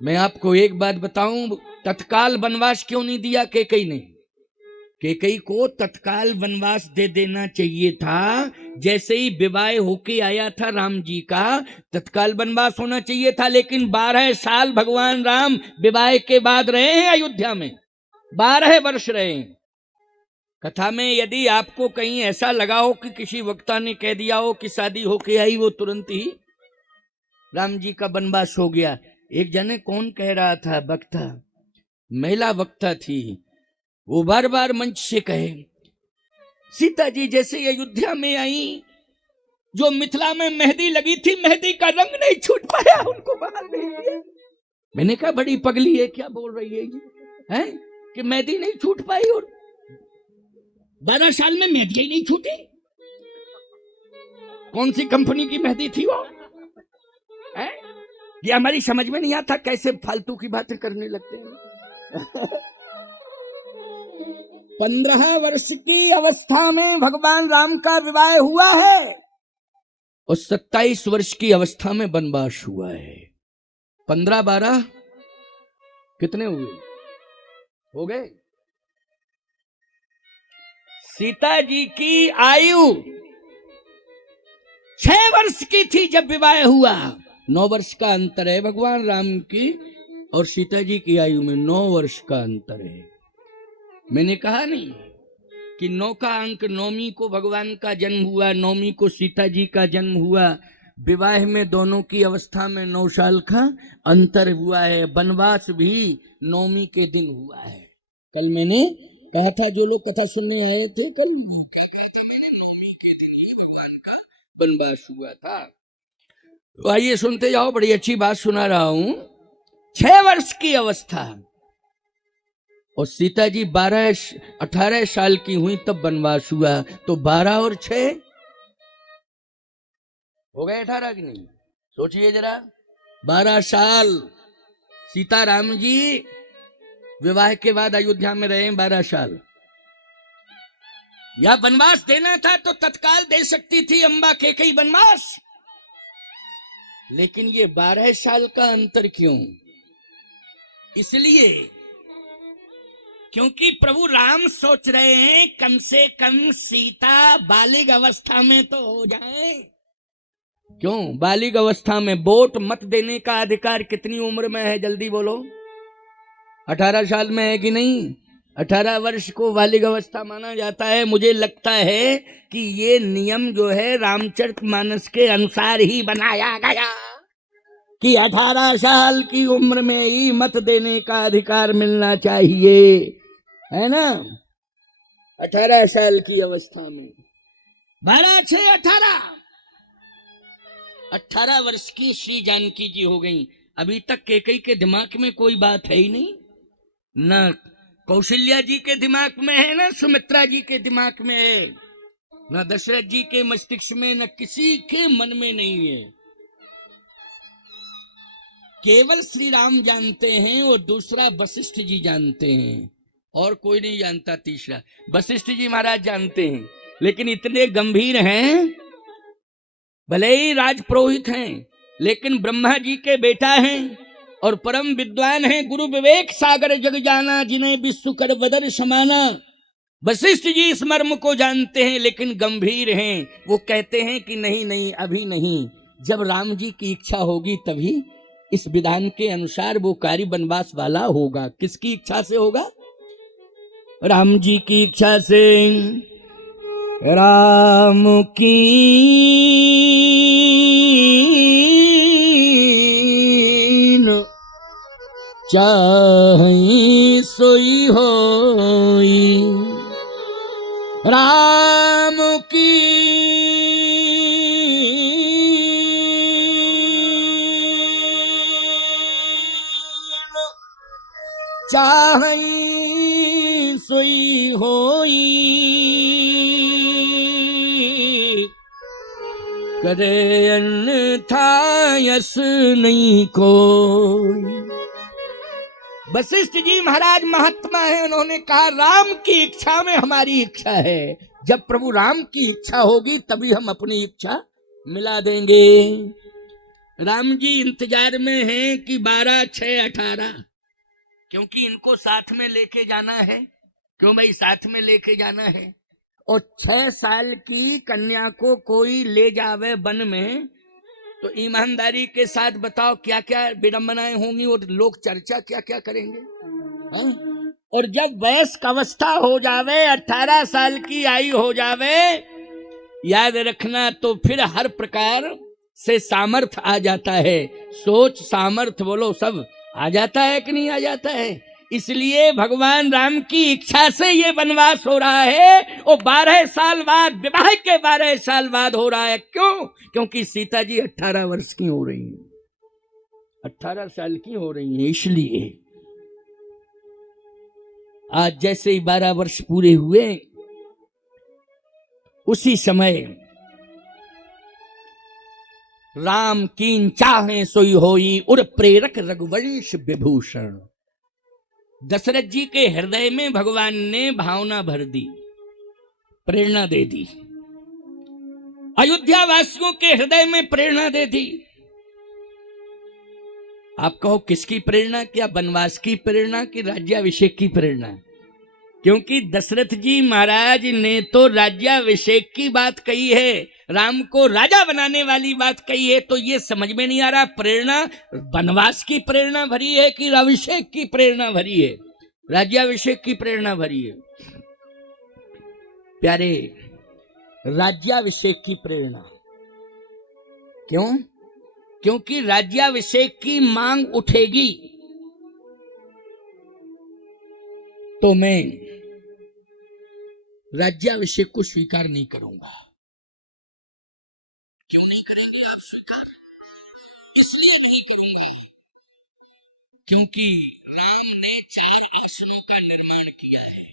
मैं आपको एक बात बताऊं, तत्काल वनवास क्यों नहीं दिया कैकेयी ने? कैकेयी को तत्काल वनवास दे देना चाहिए था। जैसे ही विवाह होके आया था राम जी का, तत्काल वनवास होना चाहिए था। लेकिन 12 साल भगवान राम विवाह के बाद रहे हैं अयोध्या में, 12 वर्ष रहे हैं। कथा में यदि आपको कहीं ऐसा लगा हो कि किसी वक्ता ने कह दिया हो कि शादी होके आई वो तुरंत ही राम जी का वनवास हो गया, एक जने कौन कह रहा था, वक्ता, महिला वक्ता थी, वो बार बार मंच से कहे सीता जी जैसे अयोध्या में आई, जो मिथिला में मेहंदी लगी थी, मेहंदी का रंग नहीं छूट पाया, उनको बाहर नहीं दिया। मैंने कहा बड़ी पगली है, क्या बोल रही है ये, है कि मेहंदी नहीं छूट पाई, और 12 साल में मेहंदी ही नहीं छूटी। कौन सी कंपनी की मेहंदी थी वो, है? ये हमारी समझ में नहीं आता, कैसे फालतू की बातें करने लगते हैं। 15 वर्ष की अवस्था में भगवान राम का विवाह हुआ है और 27 वर्ष की अवस्था में वनवास हुआ है। 15 12 कितने हुए, हो गए? सीता जी की आयु 6 वर्ष की थी जब विवाह हुआ। 9 वर्ष का अंतर है भगवान राम की और सीता जी की आयु में, 9 वर्ष का अंतर है। मैंने कहा नहीं कि 9 का अंक 9वीं को भगवान का जन्म हुआ, 9वीं को सीता जी का जन्म हुआ। विवाह में दोनों की अवस्था में 9 साल का अंतर हुआ है। वनवास भी 9वीं के दिन हुआ है। कल मैंने कहा था, जो लोग कथा सुनने आए थे कल, क्या कहा था मैंने, 9वीं के दिन ही भगवान का वनवास हुआ था। तो आइए सुनते जाओ, बड़ी अच्छी बात सुना रहा हूं। 6 वर्ष की अवस्था और सीता जी 18 साल की हुई तब वनवास हुआ, तो 12 और 6 हो गए 18 की नहीं? सोचिए जरा, 12 साल सीता राम जी विवाह के बाद अयोध्या में रहे, 12 साल। या वनवास देना था तो तत्काल दे सकती थी अम्बा कैकेयी वनवास, लेकिन ये 12 साल का अंतर क्यों? इसलिए क्योंकि प्रभु राम सोच रहे हैं कम से कम सीता बालिग अवस्था में तो हो जाए। क्यों बालिग अवस्था में? वोट मत देने का अधिकार कितनी उम्र में है, जल्दी बोलो? 18 साल में है कि नहीं? 18 वर्ष को बालिग अवस्था माना जाता है। मुझे लगता है कि ये नियम जो है रामचरितमानस के अनुसार ही बनाया गया कि 18 साल की उम्र में ही मत देने का अधिकार मिलना चाहिए, है ना? 18 साल की अवस्था में 12 6 18 वर्ष की श्री जानकी जी हो गई। अभी तक कैकेयी के दिमाग में कोई बात है ही नहीं, न कौशल्या जी के दिमाग में है, न सुमित्रा जी के दिमाग में है, न दशरथ जी के मस्तिष्क में, न किसी के मन में नहीं है। केवल श्री राम जानते हैं और दूसरा वशिष्ठ जी जानते हैं, और कोई नहीं जानता। तीसरा वशिष्ठ जी महाराज जानते हैं, लेकिन इतने गंभीर हैं, भले ही राजपुरोहित हैं, लेकिन ब्रह्मा जी के बेटा हैं और परम विद्वान हैं। गुरु विवेक सागर जग जाना, जिन्हें विश्व कर वदन समाना। वशिष्ठ जी इस मर्म को जानते हैं, लेकिन गंभीर हैं। वो कहते हैं कि नहीं नहीं, अभी नहीं, जब राम जी की इच्छा होगी तभी इस विधान के अनुसार वो कार्य वनवास वाला होगा। किसकी इच्छा से होगा? राम जी की इच्छा से। राम की चाहि सोई होई, राम की चाहि सोई होई, करे अन्यथा यस नहीं कोई। वशिष्ठ जी महाराज महात्मा है, उन्होंने कहा राम की इच्छा में हमारी इच्छा है। जब प्रभु राम की इच्छा होगी तभी हम अपनी इच्छा मिला देंगे। राम जी इंतजार में हैं कि 12, 6, 18, क्योंकि इनको साथ में लेके जाना है। क्यों भाई साथ में लेके जाना है? और 6 साल की कन्या को कोई ले जावे वन में, तो ईमानदारी के साथ बताओ क्या क्या विडंबनाएं होंगी और लोग चर्चा क्या क्या करेंगे, हाँ? और जब वयस्क अवस्था हो जावे, 18 साल की आयु हो जावे, याद रखना, तो फिर हर प्रकार से सामर्थ आ जाता है। सोच सामर्थ बोलो सब आ जाता है कि नहीं आ जाता है? इसलिए भगवान राम की इच्छा से ये वनवास हो रहा है, और 12 साल बाद, विवाह के 12 साल बाद हो रहा है। क्यों? क्योंकि सीता जी 18 वर्ष की हो रही हैं, 18 साल की हो रही हैं। इसलिए आज जैसे ही 12 वर्ष पूरे हुए, उसी समय राम कीन चाहे सोई होई, उर प्रेरक रघुवंश विभूषण। दशरथ जी के हृदय में भगवान ने भावना भर दी, प्रेरणा दे दी। अयोध्या वासियों के हृदय में प्रेरणा दे दी। आप कहो किसकी प्रेरणा? क्या वनवास की प्रेरणा कि राज्याभिषेक की प्रेरणा? क्योंकि दशरथ जी महाराज ने तो राज्याभिषेक की बात कही है, राम को राजा बनाने वाली बात कही है। तो ये समझ में नहीं आ रहा प्रेरणा वनवास की प्रेरणा भरी है कि अभिषेक की प्रेरणा भरी है? राज्याभिषेक की प्रेरणा भरी है प्यारे, राज्याभिषेक की प्रेरणा। क्यों? क्योंकि राज्याभिषेक की मांग उठेगी तो मैं राज्याभिषेक को स्वीकार नहीं करूंगा। क्यों नहीं करेंगे आप स्वीकार? इसलिए नहीं करूंगा क्योंकि राम ने 4 आसनों का निर्माण किया है,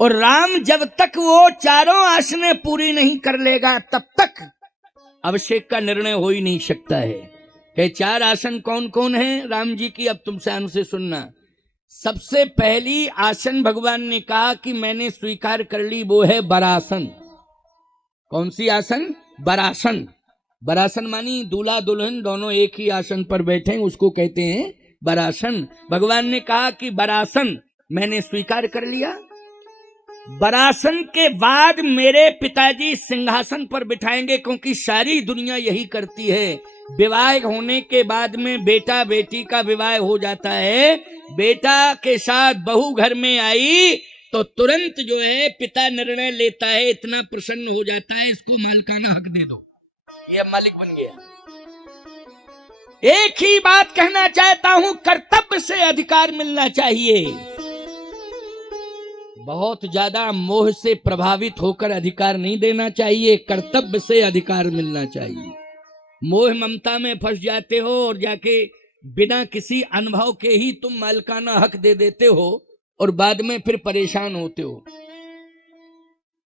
और राम जब तक वो 4 आसनें पूरी नहीं कर लेगा तब तक अभिषेक का निर्णय हो ही नहीं सकता है। कि 4 आसन कौन कौन है राम जी की? अब तुम ध्यान से सुनना। सबसे पहली आसन भगवान ने कहा कि मैंने स्वीकार कर ली, वो है बरासन। कौन सी आसन? बरासन। बरासन मानी दूल्हा दुल्हन दोनों एक ही आसन पर बैठे, उसको कहते हैं बरासन। भगवान ने कहा कि बरासन मैंने स्वीकार कर लिया। बरासन के बाद मेरे पिताजी सिंहासन पर बिठाएंगे, क्योंकि सारी दुनिया यही करती है। विवाह होने के बाद में बेटा बेटी का विवाह हो जाता है, बेटा के साथ बहू घर में आई तो तुरंत जो है पिता निर्णय लेता है, इतना प्रसन्न हो जाता है, इसको मालिकाना हक दे दो, ये मालिक बन गया। एक ही बात कहना चाहता हूं, कर्तव्य से अधिकार मिलना चाहिए। बहुत ज्यादा मोह से प्रभावित होकर अधिकार नहीं देना चाहिए, कर्तव्य से अधिकार मिलना चाहिए। मोह ममता में फंस जाते हो और जाके बिना किसी अनुभव के ही तुम मालिकाना हक दे देते हो और बाद में फिर परेशान होते हो।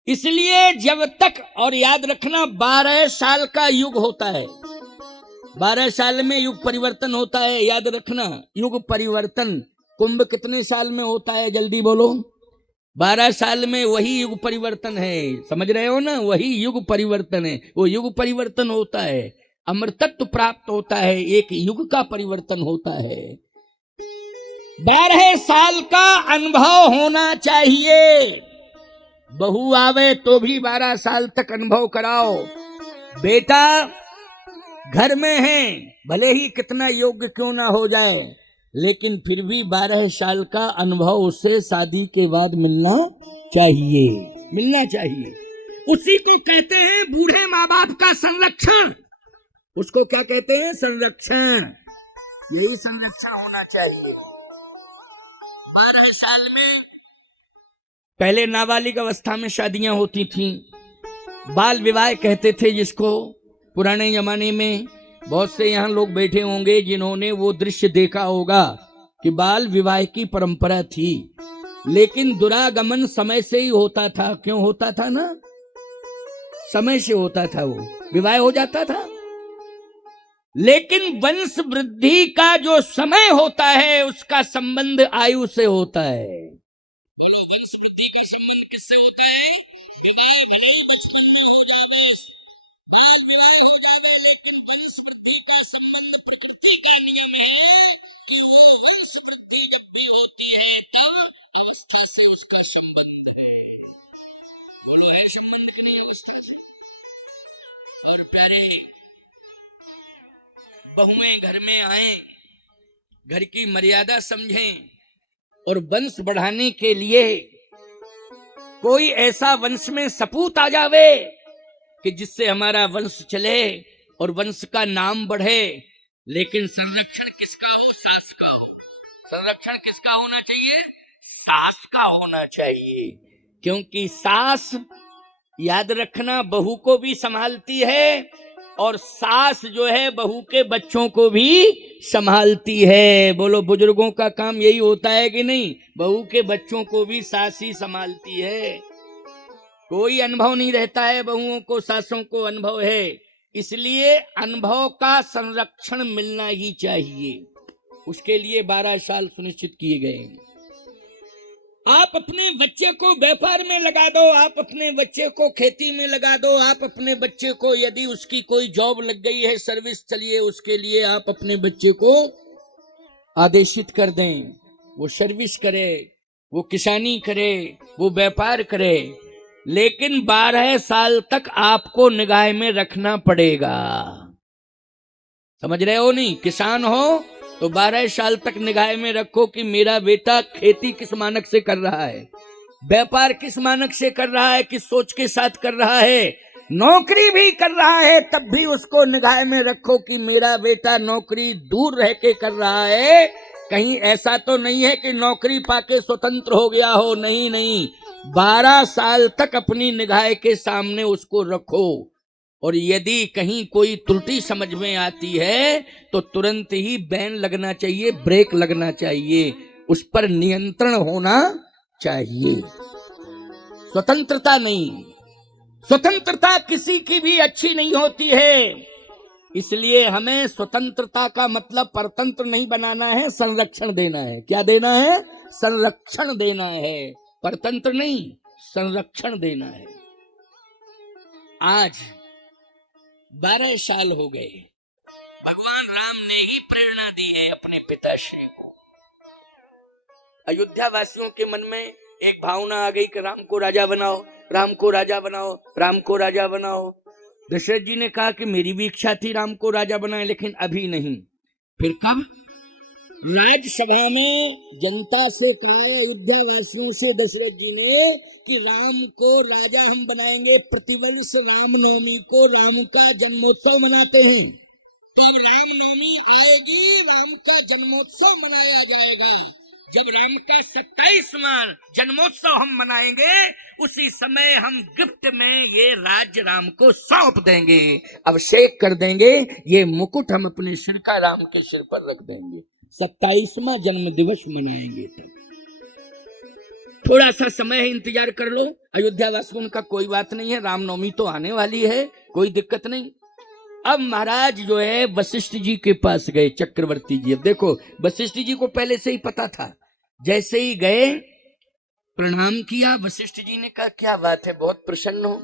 इसलिए जब तक, और याद रखना 12 साल का युग होता है, 12 साल में युग परिवर्तन होता है। याद रखना युग परिवर्तन। कुंभ कितने साल में होता है? जल्दी बोलो। 12 साल में वही युग परिवर्तन है, समझ रहे हो ना? वही युग परिवर्तन है, वो युग परिवर्तन होता है, अमरतत्व प्राप्त होता है, एक युग का परिवर्तन होता है। 12 साल का अनुभव होना चाहिए। बहू आवे तो भी 12 साल तक अनुभव कराओ। बेटा घर में है, भले ही कितना योग्य क्यों ना हो जाए, लेकिन फिर भी 12 साल का अनुभव उससे शादी के बाद मिलना चाहिए, मिलना चाहिए। उसी को कहते हैं बूढ़े माँ बाप का संरक्षण। उसको क्या कहते हैं? संरक्षण। यही संरक्षण होना चाहिए। 12 साल में पहले नाबालिग अवस्था में शादियां होती थीं, बाल विवाह कहते थे जिसको। पुराने जमाने में बहुत से यहाँ लोग बैठे होंगे जिन्होंने वो दृश्य देखा होगा कि बाल विवाह की परंपरा थी, लेकिन दुरागमन समय से ही होता था। क्यों होता था ना? समय से होता था, वो विवाह हो जाता था। लेकिन वंश वृद्धि का जो समय होता है उसका संबंध आयु से होता है। वंश वृद्धि का संबंध किससे होता है? में आए, घर की मर्यादा समझें और वंश बढ़ाने के लिए कोई ऐसा वंश में सपूत आ जावे कि जिससे हमारा वंश चले और वंश का नाम बढ़े। लेकिन संरक्षण किसका हो? सास का हो। संरक्षण किसका होना चाहिए? सास का होना चाहिए, क्योंकि सास, याद रखना, बहू को भी संभालती है और सास जो है बहू के बच्चों को भी संभालती है। बोलो, बुजुर्गों का काम यही होता है कि नहीं? बहू के बच्चों को भी सास ही संभालती है। कोई अनुभव नहीं रहता है बहुओं को, सासों को अनुभव है। इसलिए अनुभव का संरक्षण मिलना ही चाहिए। उसके लिए 12 साल सुनिश्चित किए गए हैं। आप अपने बच्चे को व्यापार में लगा दो, आप अपने बच्चे को खेती में लगा दो, आप अपने बच्चे को, यदि उसकी कोई जॉब लग गई है, सर्विस चलिए, उसके लिए आप अपने बच्चे को आदेशित कर दें, वो सर्विस करे, वो किसानी करे, वो व्यापार करे। लेकिन 12 साल तक आपको निगाह में रखना पड़ेगा। समझ रहे हो? नहीं, किसान हो तो 12 साल तक निगाह में रखो कि मेरा बेटा खेती किस मानक से कर रहा है, व्यापार किस मानक से कर रहा है, किस सोच के साथ कर रहा है, नौकरी भी कर रहा है तब भी उसको निगाह में रखो कि मेरा बेटा नौकरी दूर रह के कर रहा है। कहीं ऐसा तो नहीं है कि नौकरी पाके स्वतंत्र हो गया हो। नहीं नहीं, 12 साल तक अपनी निगाह के सामने उसको रखो। और यदि कहीं कोई त्रुटि समझ में आती है तो तुरंत ही बैन लगना चाहिए, ब्रेक लगना चाहिए, उस पर नियंत्रण होना चाहिए। स्वतंत्रता नहीं, स्वतंत्रता किसी की भी अच्छी नहीं होती है। इसलिए हमें स्वतंत्रता का मतलब परतंत्र नहीं बनाना है, संरक्षण देना है। क्या देना है? संरक्षण देना है, परतंत्र नहीं, संरक्षण देना है। आज 12 साल हो गए, भगवान राम ने ही प्रेरणा दी है अपने पिताश्री को। अयोध्या वासियों के मन में एक भावना आ गई कि राम को राजा बनाओ, राम को राजा बनाओ, राम को राजा बनाओ। दशरथ जी ने कहा कि मेरी भी इच्छा थी राम को राजा बनाए, लेकिन अभी नहीं। फिर कब? राज्यसभा में जनता से कहा, अयोध्या वासियों से दशरथ जी ने, कि राम को राजा हम बनाएंगे। प्रतिवर्ष रामनवमी को राम का जन्मोत्सव मनाते हैं। जब रामनवमी आएगी, राम का जन्मोत्सव मनाया जाएगा। जब राम का 27वां जन्मोत्सव हम मनाएंगे, उसी समय हम गिफ्ट में ये राज्य राम को सौंप देंगे, अभिषेक कर देंगे। ये मुकुट हम अपने सिर का राम के सिर पर रख देंगे। 27वां जन्म दिवस मनाएंगे। तब थोड़ा सा समय है, इंतजार कर लो। अयोध्या वासियों का कोई बात नहीं है, रामनवमी तो आने वाली है, कोई दिक्कत नहीं। अब महाराज जो है वशिष्ठ जी के पास गए, चक्रवर्ती जी। अब देखो, वशिष्ठ जी को पहले से ही पता था। जैसे ही गए, प्रणाम किया। वशिष्ठ जी ने कहा, क्या बात है, बहुत प्रसन्न हो?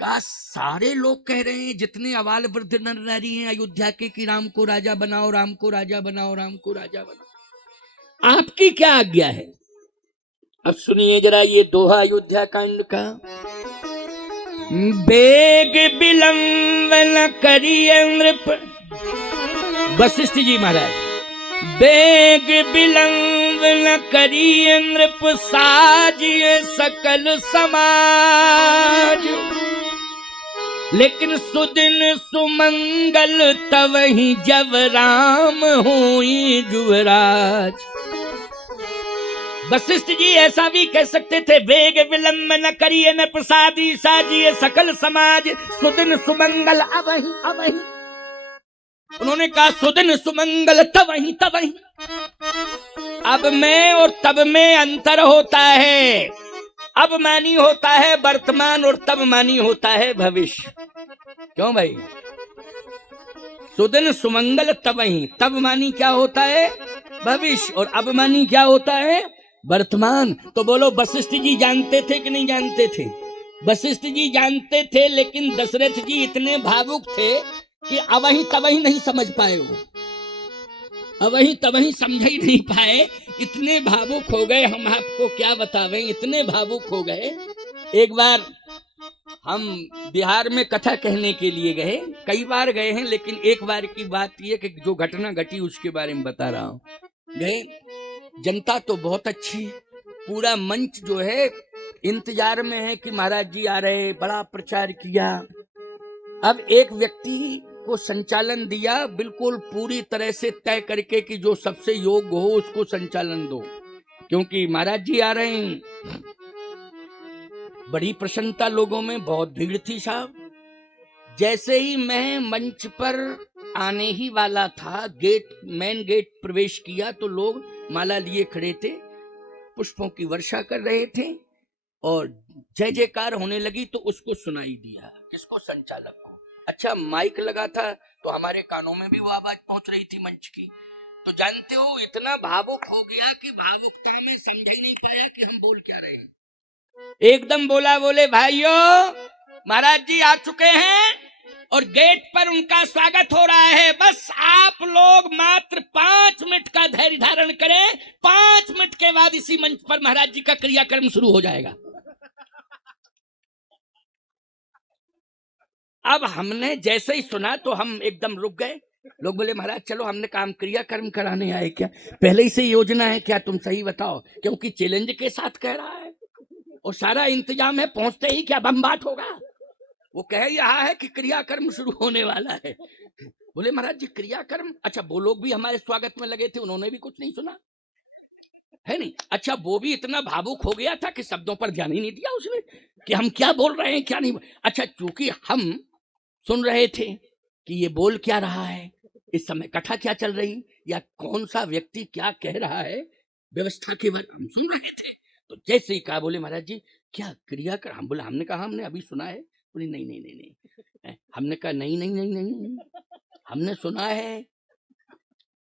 कहा, सारे लोग कह रहे हैं, जितने अवाल वृद्ध नर नारी हैं अयोध्या के, कि राम को राजा बनाओ, राम को राजा बनाओ, राम को राजा बनाओ। आपकी क्या आज्ञा है? अब सुनिए जरा ये दोहा अयोध्या कांड का। बेग विलंब न करिए नृप, वशिष्ठ जी महाराज, बेग विलंब न करिए नृप, साजिए सकल समाज। लेकिन सुदिन सुमंगल तवहि, जब राम हुई जुवराज। वशिष्ठ जी ऐसा भी कह सकते थे, वेग विलंब न करिए न प्रसादी, साजिए सकल समाज, सुदिन सुमंगल अवहि अवहि। उन्होंने कहा, सुदिन सुमंगल तवहि तवहि। अब में और तब में अंतर होता है। अब मानी होता है वर्तमान और तब मानी होता है भविष्य। क्यों भाई? सुदिन सुमंगल तवहि, तब मानी क्या होता है? भविष्य। और अब मानी क्या होता है? वर्तमान। तो बोलो, वशिष्ठ जी जानते थे कि नहीं जानते थे? वशिष्ठ जी जानते थे, लेकिन दशरथ जी इतने भावुक थे कि अवहि तवहि नहीं समझ पाए। वो अवहि तवहि समझ ही नहीं पाए, इतने भावुक हो गए। हम आपको क्या बतावें, इतने भावुक हो गए। एक बार हम बिहार में कथा कहने के लिए गए, कई बार गए हैं, लेकिन एक बार की बात ये कि जो घटना घटी उसके बारे में बता रहा हूँ। गए, जनता तो बहुत अच्छी, पूरा मंच जो है इंतजार में है कि महाराज जी आ रहे, बड़ा प्रचार किया। अब एक व्यक्ति को संचालन दिया, बिल्कुल पूरी तरह से तय करके कि जो सबसे योग्य हो उसको संचालन दो, क्योंकि महाराज जी आ रहे हैं। बड़ी प्रसन्नता लोगों में, बहुत भीड़ थी साहब। जैसे ही मैं मंच पर आने ही वाला था, मेन गेट प्रवेश किया, तो लोग माला लिए खड़े थे, पुष्पों की वर्षा कर रहे थे और जय जयकार होने लगी। तो उसको सुनाई दिया, किसको? संचालक को। अच्छा, माइक लगा था तो हमारे कानों में भी वो आवाज पहुंच रही थी मंच की। तो जानते हो, इतना भावुक हो गया कि भावुकता में समझ ही नहीं पाया कि हम बोल क्या रहे हैं। एकदम बोले भाइयों, महाराज जी आ चुके हैं और गेट पर उनका स्वागत हो रहा है। बस आप लोग मात्र 5 मिनट का धैर्य धारण करें, 5 मिनट के बाद इसी मंच पर महाराज जी का क्रियाक्रम शुरू हो जाएगा। अब हमने जैसे ही सुना तो हम एकदम रुक गए। लोग बोले महाराज चलो, हमने काम क्रियाक्रम कराने आए क्या? पहले ही से योजना है क्या? तुम सही बताओ, क्योंकि चैलेंज के साथ कह रहा है और सारा इंतजाम है, पहुंचते ही क्या बमबाट होगा। वो कह ही रहा है कि क्रियाक्रम शुरू होने वाला है। बोले महाराज जी क्रियाक्रम? अच्छा, वो लोग भी हमारे स्वागत में लगे थे, उन्होंने भी कुछ नहीं सुना है नहीं। अच्छा, वो भी इतना भावुक हो गया था कि शब्दों पर ध्यान ही नहीं दिया उसने कि हम क्या बोल रहे हैं क्या नहीं। अच्छा, चूंकि हम सुन रहे थे कि ये बोल क्या रहा है, इस समय कथा क्या चल रही, या कौन सा व्यक्ति क्या कह रहा है, व्यवस्था के बारे में हम सुन रहे थे। तो जैसे ही कहा, बोले महाराज जी क्या क्रिया कर? हम बोले, हमने कहा हमने अभी सुना है। बोले नहीं नहीं नहीं नहीं। हमने कहा नहीं नहीं नहीं नहीं, नहीं हमने सुना है।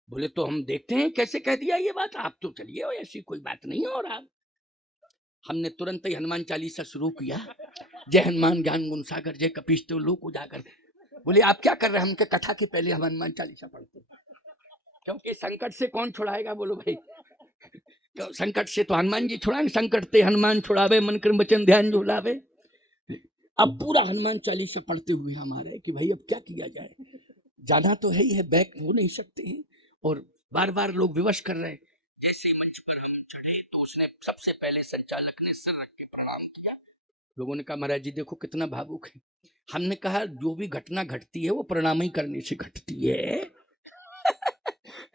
बोले तो हम देखते हैं कैसे कह दिया ये बात, आप तो चलिए, और ऐसी कोई बात नहीं है। और आप, हमने तुरंत ही हनुमान चालीसा शुरू किया, जय हनुमान ज्ञान गुण सागर जय कपीश तो लोक उजागर। बोले आप क्या कर रहे हैं? हम कथा के पहले हम हनुमान चालीसा पढ़ते, क्योंकि संकट से कौन छुड़ाएगा? बोलो भाई, संकट से तो हनुमान जी छुड़ाएंगे। संकट से हनुमान छुड़ावे, मन कर्म वचन ध्यान झुलावे। अब पूरा हनुमान चालीसा पढ़ते हुए हम आ रहे कि भाई अब क्या किया जाए, जाना तो है ही है, बैक हो नहीं सकते हैं। और बार बार लोग विवश कर रहे हैं। जैसे मंच पर हम चढ़े तो उसने सबसे पहले, संचालक ने सर रख के प्रणाम किया। लोगों ने कहा महाराज जी देखो कितना भावुक है। हमने कहा जो भी घटना घटती है वो प्रणाम ही करने से घटती है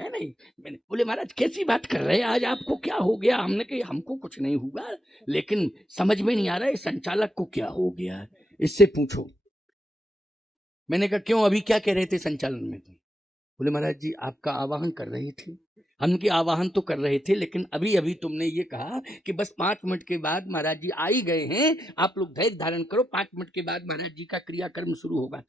है नहीं। मैंने बोले महाराज कैसी बात कर रहे हैं, आज आपको क्या हो गया? हमने कहा हमको कुछ नहीं हुआ, लेकिन समझ में नहीं आ रहा है संचालक को क्या हो गया, इससे पूछो। मैंने कहा क्यों, अभी क्या कह रहे थे संचालन में? बोले महाराज जी आपका आवाहन कर रही थी। हम की आवाहन तो कर रहे थे, लेकिन अभी अभी तुमने ये कहा कि बस 5 मिनट के बाद महाराज जी आ ही गए हैं, आप लोग धैर्य धारण करो, 5 मिनट के बाद महाराज जी का क्रियाक्रम शुरू होगा।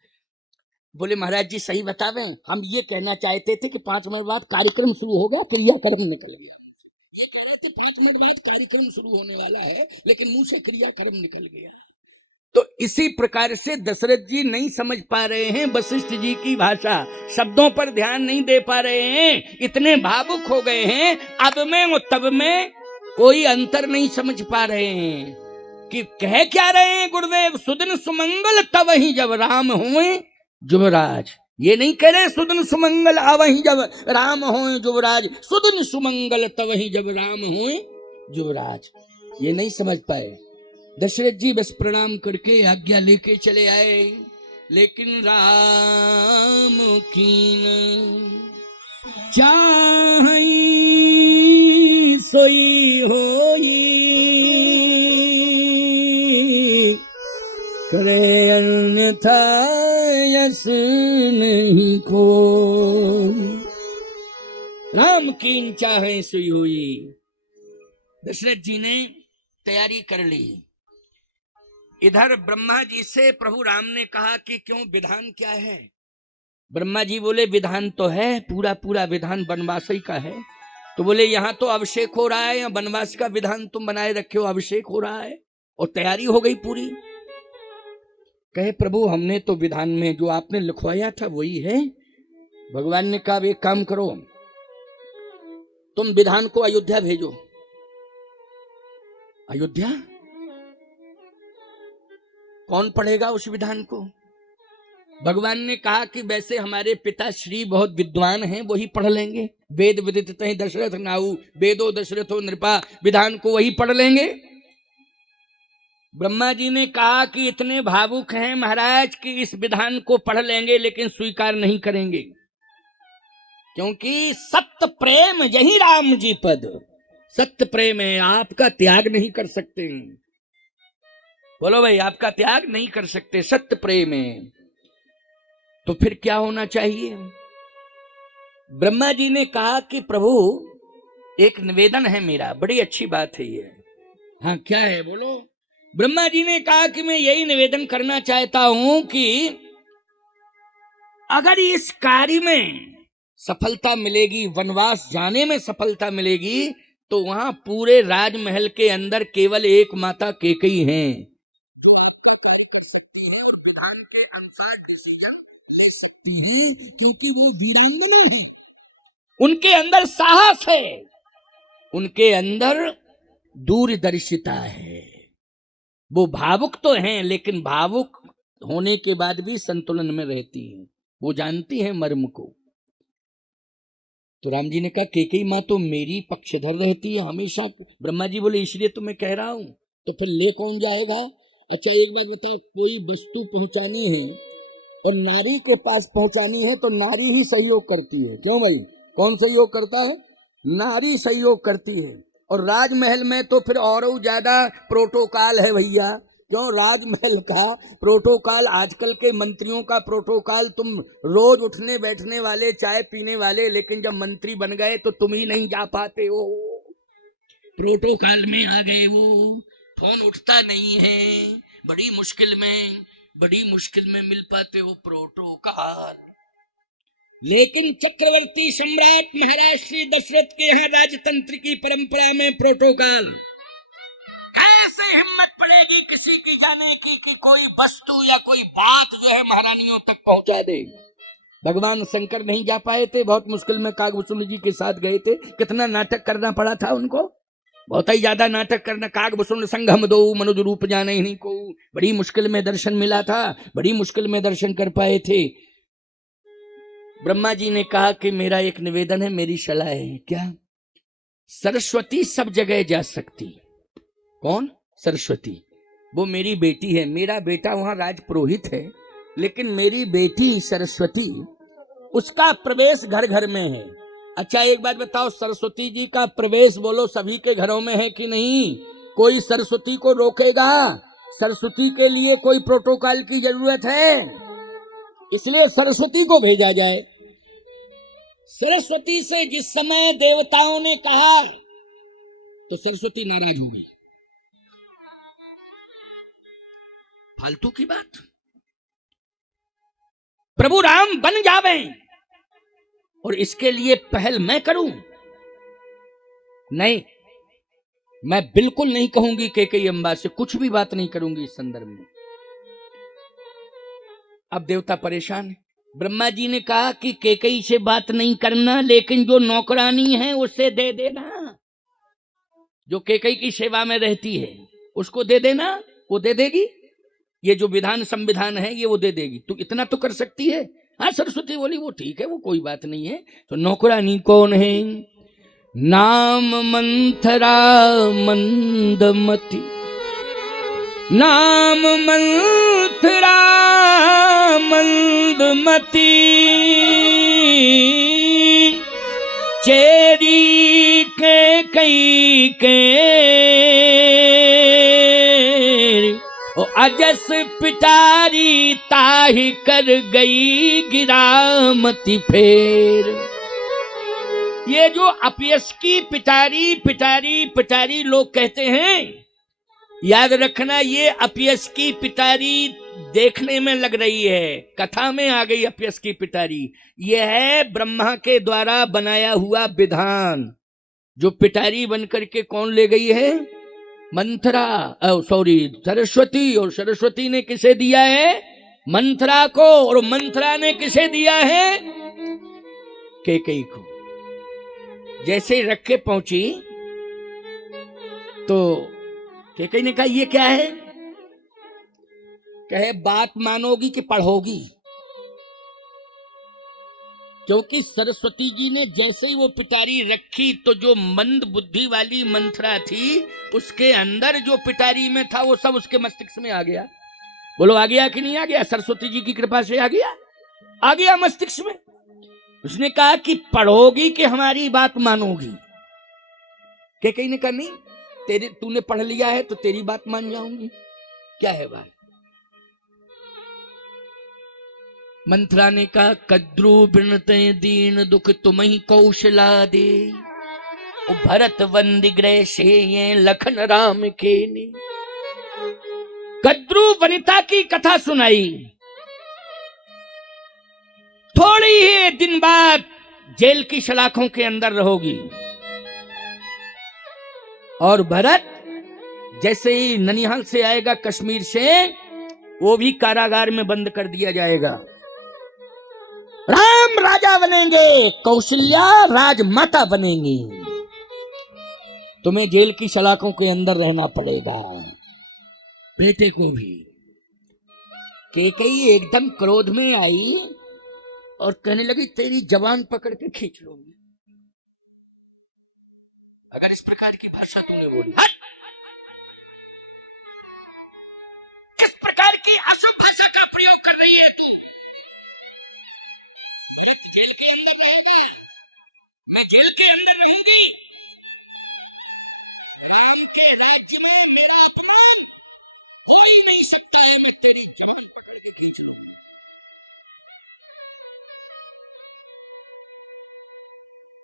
बोले महाराज जी सही बतावे, हम ये कहना चाहते थे कि 5 मिनट बाद कार्यक्रम शुरू होगा, क्रियाक्रम निकल गया। 5 मिनट बाद कार्यक्रम शुरू होने वाला है, लेकिन मुंह से क्रियाक्रम निकल गया। तो इसी प्रकार से दशरथ जी नहीं समझ पा रहे हैं वशिष्ठ जी की भाषा, शब्दों पर ध्यान नहीं दे पा रहे हैं, इतने भावुक हो गए हैं, अब में और तब में कोई अंतर नहीं समझ पा रहे हैं कि कह क्या रहे हैं गुरुदेव। सुदिन सुमंगल तब ही जब राम हुए जुबराज, ये नहीं कह रहे सुदिन सुमंगल आवही जब राम हुए जुबराज, सुदिन सुमंगल तब ही जब राम हुए जुबराज। ये नहीं समझ पाए। दशरथ जी बस प्रणाम करके आज्ञा लेके चले आए, लेकिन राम कीन चाहि सोई होई, करे अन्यथा यस नहीं को। राम कीन चाहे सोई होई। दशरथ जी ने तैयारी कर ली। इधर ब्रह्मा जी से प्रभु राम ने कहा कि क्यों, विधान क्या है? ब्रह्मा जी बोले विधान तो है, पूरा पूरा विधान वनवास ही का है। तो बोले यहाँ तो अभिषेक हो रहा है, या वनवास का विधान तुम बनाए रखे हो, अभिषेक हो रहा है और तैयारी हो गई पूरी। कहे प्रभु हमने तो विधान में जो आपने लिखवाया था वही है। भगवान ने कहा एक काम करो, तुम विधान को अयोध्या भेजो। अयोध्या कौन पढ़ेगा उस विधान को? भगवान ने कहा कि वैसे हमारे पिता श्री बहुत विद्वान हैं, वही पढ़ लेंगे। वेद विदित दशरथ नाऊ, वेदो दशरथो नृपा, विधान को वही पढ़ लेंगे। ब्रह्मा जी ने कहा कि इतने भावुक हैं महाराज कि इस विधान को पढ़ लेंगे लेकिन स्वीकार नहीं करेंगे, क्योंकि सत्य प्रेम यही राम जी पद, सत्य प्रेम है, आपका त्याग नहीं कर सकते। बोलो भाई, आपका त्याग नहीं कर सकते, सत्य प्रेम है। तो फिर क्या होना चाहिए? ब्रह्मा जी ने कहा कि प्रभु एक निवेदन है मेरा, बड़ी अच्छी बात है ये। हाँ, क्या है बोलो। ब्रह्मा जी ने कहा कि मैं यही निवेदन करना चाहता हूं कि अगर इस कार्य में सफलता मिलेगी, वनवास जाने में सफलता मिलेगी, तो वहां पूरे राजमहल के अंदर केवल एक माता कैकेयी हैं। उनके अंदर साहस है, उनके अंदर दूरदर्शिता है। वो भावुक तो हैं, लेकिन भावुक होने के बाद भी संतुलन में रहती हैं, वो जानती हैं मर्म को। तो राम जी ने कहा कैकेयी माँ तो मेरी पक्षधर रहती है हमेशा। ब्रह्मा जी बोले इसलिए तो मैं कह रहा हूं, तो फिर ले कौन जाएगा? अच्छा एक बात बताओ, कोई वस्तु पहुंचानी है और नारी के पास पहुंचानी है तो नारी ही सहयोग करती है। क्यों भाई? कौन सहयोग करता है? नारी सहयोग करती है। और राजमहल में तो फिर और ज्यादा प्रोटोकॉल है भैया। क्यों? राजमहल का प्रोटोकॉल, आजकल के मंत्रियों का प्रोटोकॉल, तुम रोज उठने बैठने वाले, चाय पीने वाले, लेकिन जब मंत्री बन गए तो तुम ही नहीं जा पाते हो, प्रोटोकॉल में आ गए वो, फोन उठता नहीं है, बड़ी मुश्किल में मिल पाते हो प्रोटोकॉल। लेकिन चक्रवर्ती सम्राट महाराज श्री दशरथ के यहाँ राजतंत्र की परंपरा में प्रोटोकॉल। कैसे हिम्मत पड़ेगी किसी की जाने की कि कोई वस्तु या कोई बात जो है महारानियों तक पहुंचा दे। भगवान शंकर नहीं जा पाए थे, बहुत मुश्किल में कागभूषण जी के साथ गए थे। कितना नाटक करना पड़ा था उनको, बहुत ही ज्यादा नाटक करना। कागभूषण संगम दो मनुज रूप जाने नहीं को, बड़ी मुश्किल में दर्शन मिला था, बड़ी मुश्किल में दर्शन कर पाए थे। ब्रह्मा जी ने कहा कि मेरा एक निवेदन है, मेरी सलाह है। क्या? सरस्वती सब जगह जा सकती। कौन? सरस्वती। वो मेरी बेटी है, मेरा बेटा वहां राजपुरोहित है, लेकिन मेरी बेटी सरस्वती, उसका प्रवेश घर घर में है। अच्छा एक बात बताओ, सरस्वती जी का प्रवेश बोलो सभी के घरों में है कि नहीं? कोई सरस्वती को रोकेगा? सरस्वती के लिए कोई प्रोटोकॉल की जरूरत है, इसलिए सरस्वती को भेजा जाए। सरस्वती से जिस समय देवताओं ने कहा तो सरस्वती नाराज हो गई। फालतू की बात, प्रभु राम बन जावे और इसके लिए पहल मैं करूं? नहीं, मैं बिल्कुल नहीं कहूंगी कैकेयी अम्बा से, कुछ भी बात नहीं करूंगी इस संदर्भ में। अब देवता परेशान है। ब्रह्मा जी ने कहा कि कैकेयी से बात नहीं करना, लेकिन जो नौकरानी है उससे दे देना, जो कैकेयी की सेवा में रहती है उसको दे देना, वो दे देगी। ये जो विधान संविधान है ये वो दे देगी, तू इतना तो कर सकती है। हाँ, सरस्वती बोली वो ठीक है, वो कोई बात नहीं है। तो नौकरानी कौन है? नाम मंथरा मंदमती, नाम मंथरा मंदमती, चेरी के कई के अजस पिटारी ताही कर गई गिरामती फेर। ये जो अपयश की पिटारी पिटारी पिटारी लोग कहते हैं, याद रखना, ये अपयश की पिटारी देखने में लग रही है, कथा में आ गई अपयश की पिटारी। यह है ब्रह्मा के द्वारा बनाया हुआ विधान, जो पिटारी बनकर के कौन ले गई है? मंथरा, सरस्वती। और सरस्वती ने किसे दिया है? मंथरा को। और मंथरा ने किसे दिया है? कैकेयी को। जैसे रख के पहुंची तो कैकेयी ने कहा ये क्या है? कहे बात मानोगी कि पढ़ोगी? क्योंकि सरस्वती जी ने जैसे ही वो पिटारी रखी तो जो मंद बुद्धि वाली मंथरा थी उसके अंदर जो पिटारी में था वो सब उसके मस्तिष्क में आ गया। बोलो आ गया कि नहीं आ गया? सरस्वती जी की कृपा से आ गया मस्तिष्क में। उसने कहा कि पढ़ोगी कि हमारी बात मानोगी? के कहीं ने कहा नहीं, तेरे तूने पढ़ लिया है तो तेरी बात मान जाऊंगी। क्या है बात? मंथरा ने कहा कद्रू बिनते दीन दुख तुम ही कौशला दे, भरत वंद ग्रह से ये लखन राम के ने। कद्रू वनिता की कथा सुनाई। थोड़ी ही दिन बाद जेल की सलाखों के अंदर रहोगी और भरत जैसे ही ननिहाल से आएगा कश्मीर से, वो भी कारागार में बंद कर दिया जाएगा। राम राजा बनेंगे, कौशल्या राजमाता बनेंगी। तुम्हें जेल की सलाखों के अंदर रहना पड़ेगा। बेटे को भी केकई एकदम क्रोध में आई और कहने लगी तेरी जवान पकड़ के खींच लूंगी अगर इस प्रकार की भाषा तूने बोली। किस प्रकार की अशुभ भाषा का प्रयोग कर रही है तू? जेल के अंदर रहेंगी, मैं जेल के अंदर रहूंगी।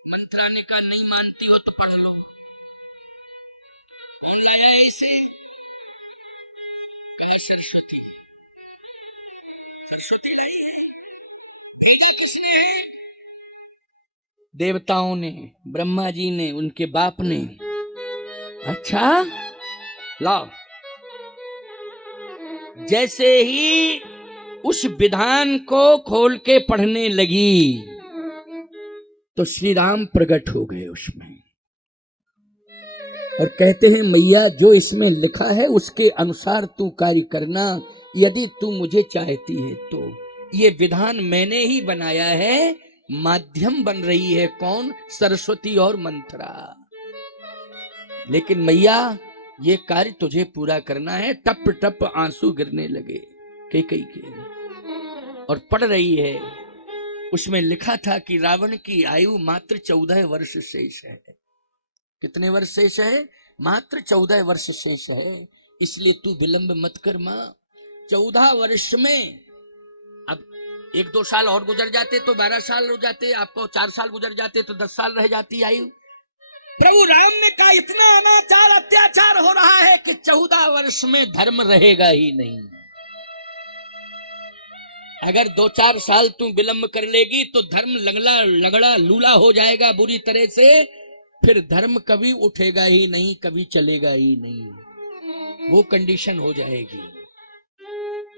मंत्रा ने कहा नहीं मानती हो तो पढ़ लो। इसे सरस्वती देवताओं ने, ब्रह्मा जी ने, उनके बाप ने। अच्छा लाओ। जैसे ही उस विधान को खोल के पढ़ने लगी तो श्री राम प्रकट हो गए उसमें और कहते हैं मैया जो इसमें लिखा है उसके अनुसार तू कार्य करना, यदि तू मुझे चाहती है तो। ये विधान मैंने ही बनाया है, माध्यम बन रही है कौन? सरस्वती और मंथरा। लेकिन मैया ये कार्य तुझे पूरा करना है। टप टप आंसू गिरने लगे कैकेयी के और पढ़ रही है। उसमें लिखा था कि रावण की आयु मात्र 14 वर्ष शेष है। कितने वर्ष शेष है? मात्र 14 वर्ष शेष है। इसलिए तू विलंब मत कर मां। 14 वर्ष में अब 1-2 साल और गुजर जाते तो 12 साल हो जाते, आपको 4 साल गुजर जाते तो 10 साल रह जाती आयु। प्रभु राम ने कहा इतना अनाचार अत्याचार हो रहा है कि 14 वर्ष में धर्म रहेगा ही नहीं। अगर 2-4 साल तू विलंब कर लेगी तो धर्म लगड़ा लूला हो जाएगा बुरी तरह से, फिर धर्म कभी उठेगा ही नहीं, कभी चलेगा ही नहीं, वो कंडीशन हो जाएगी।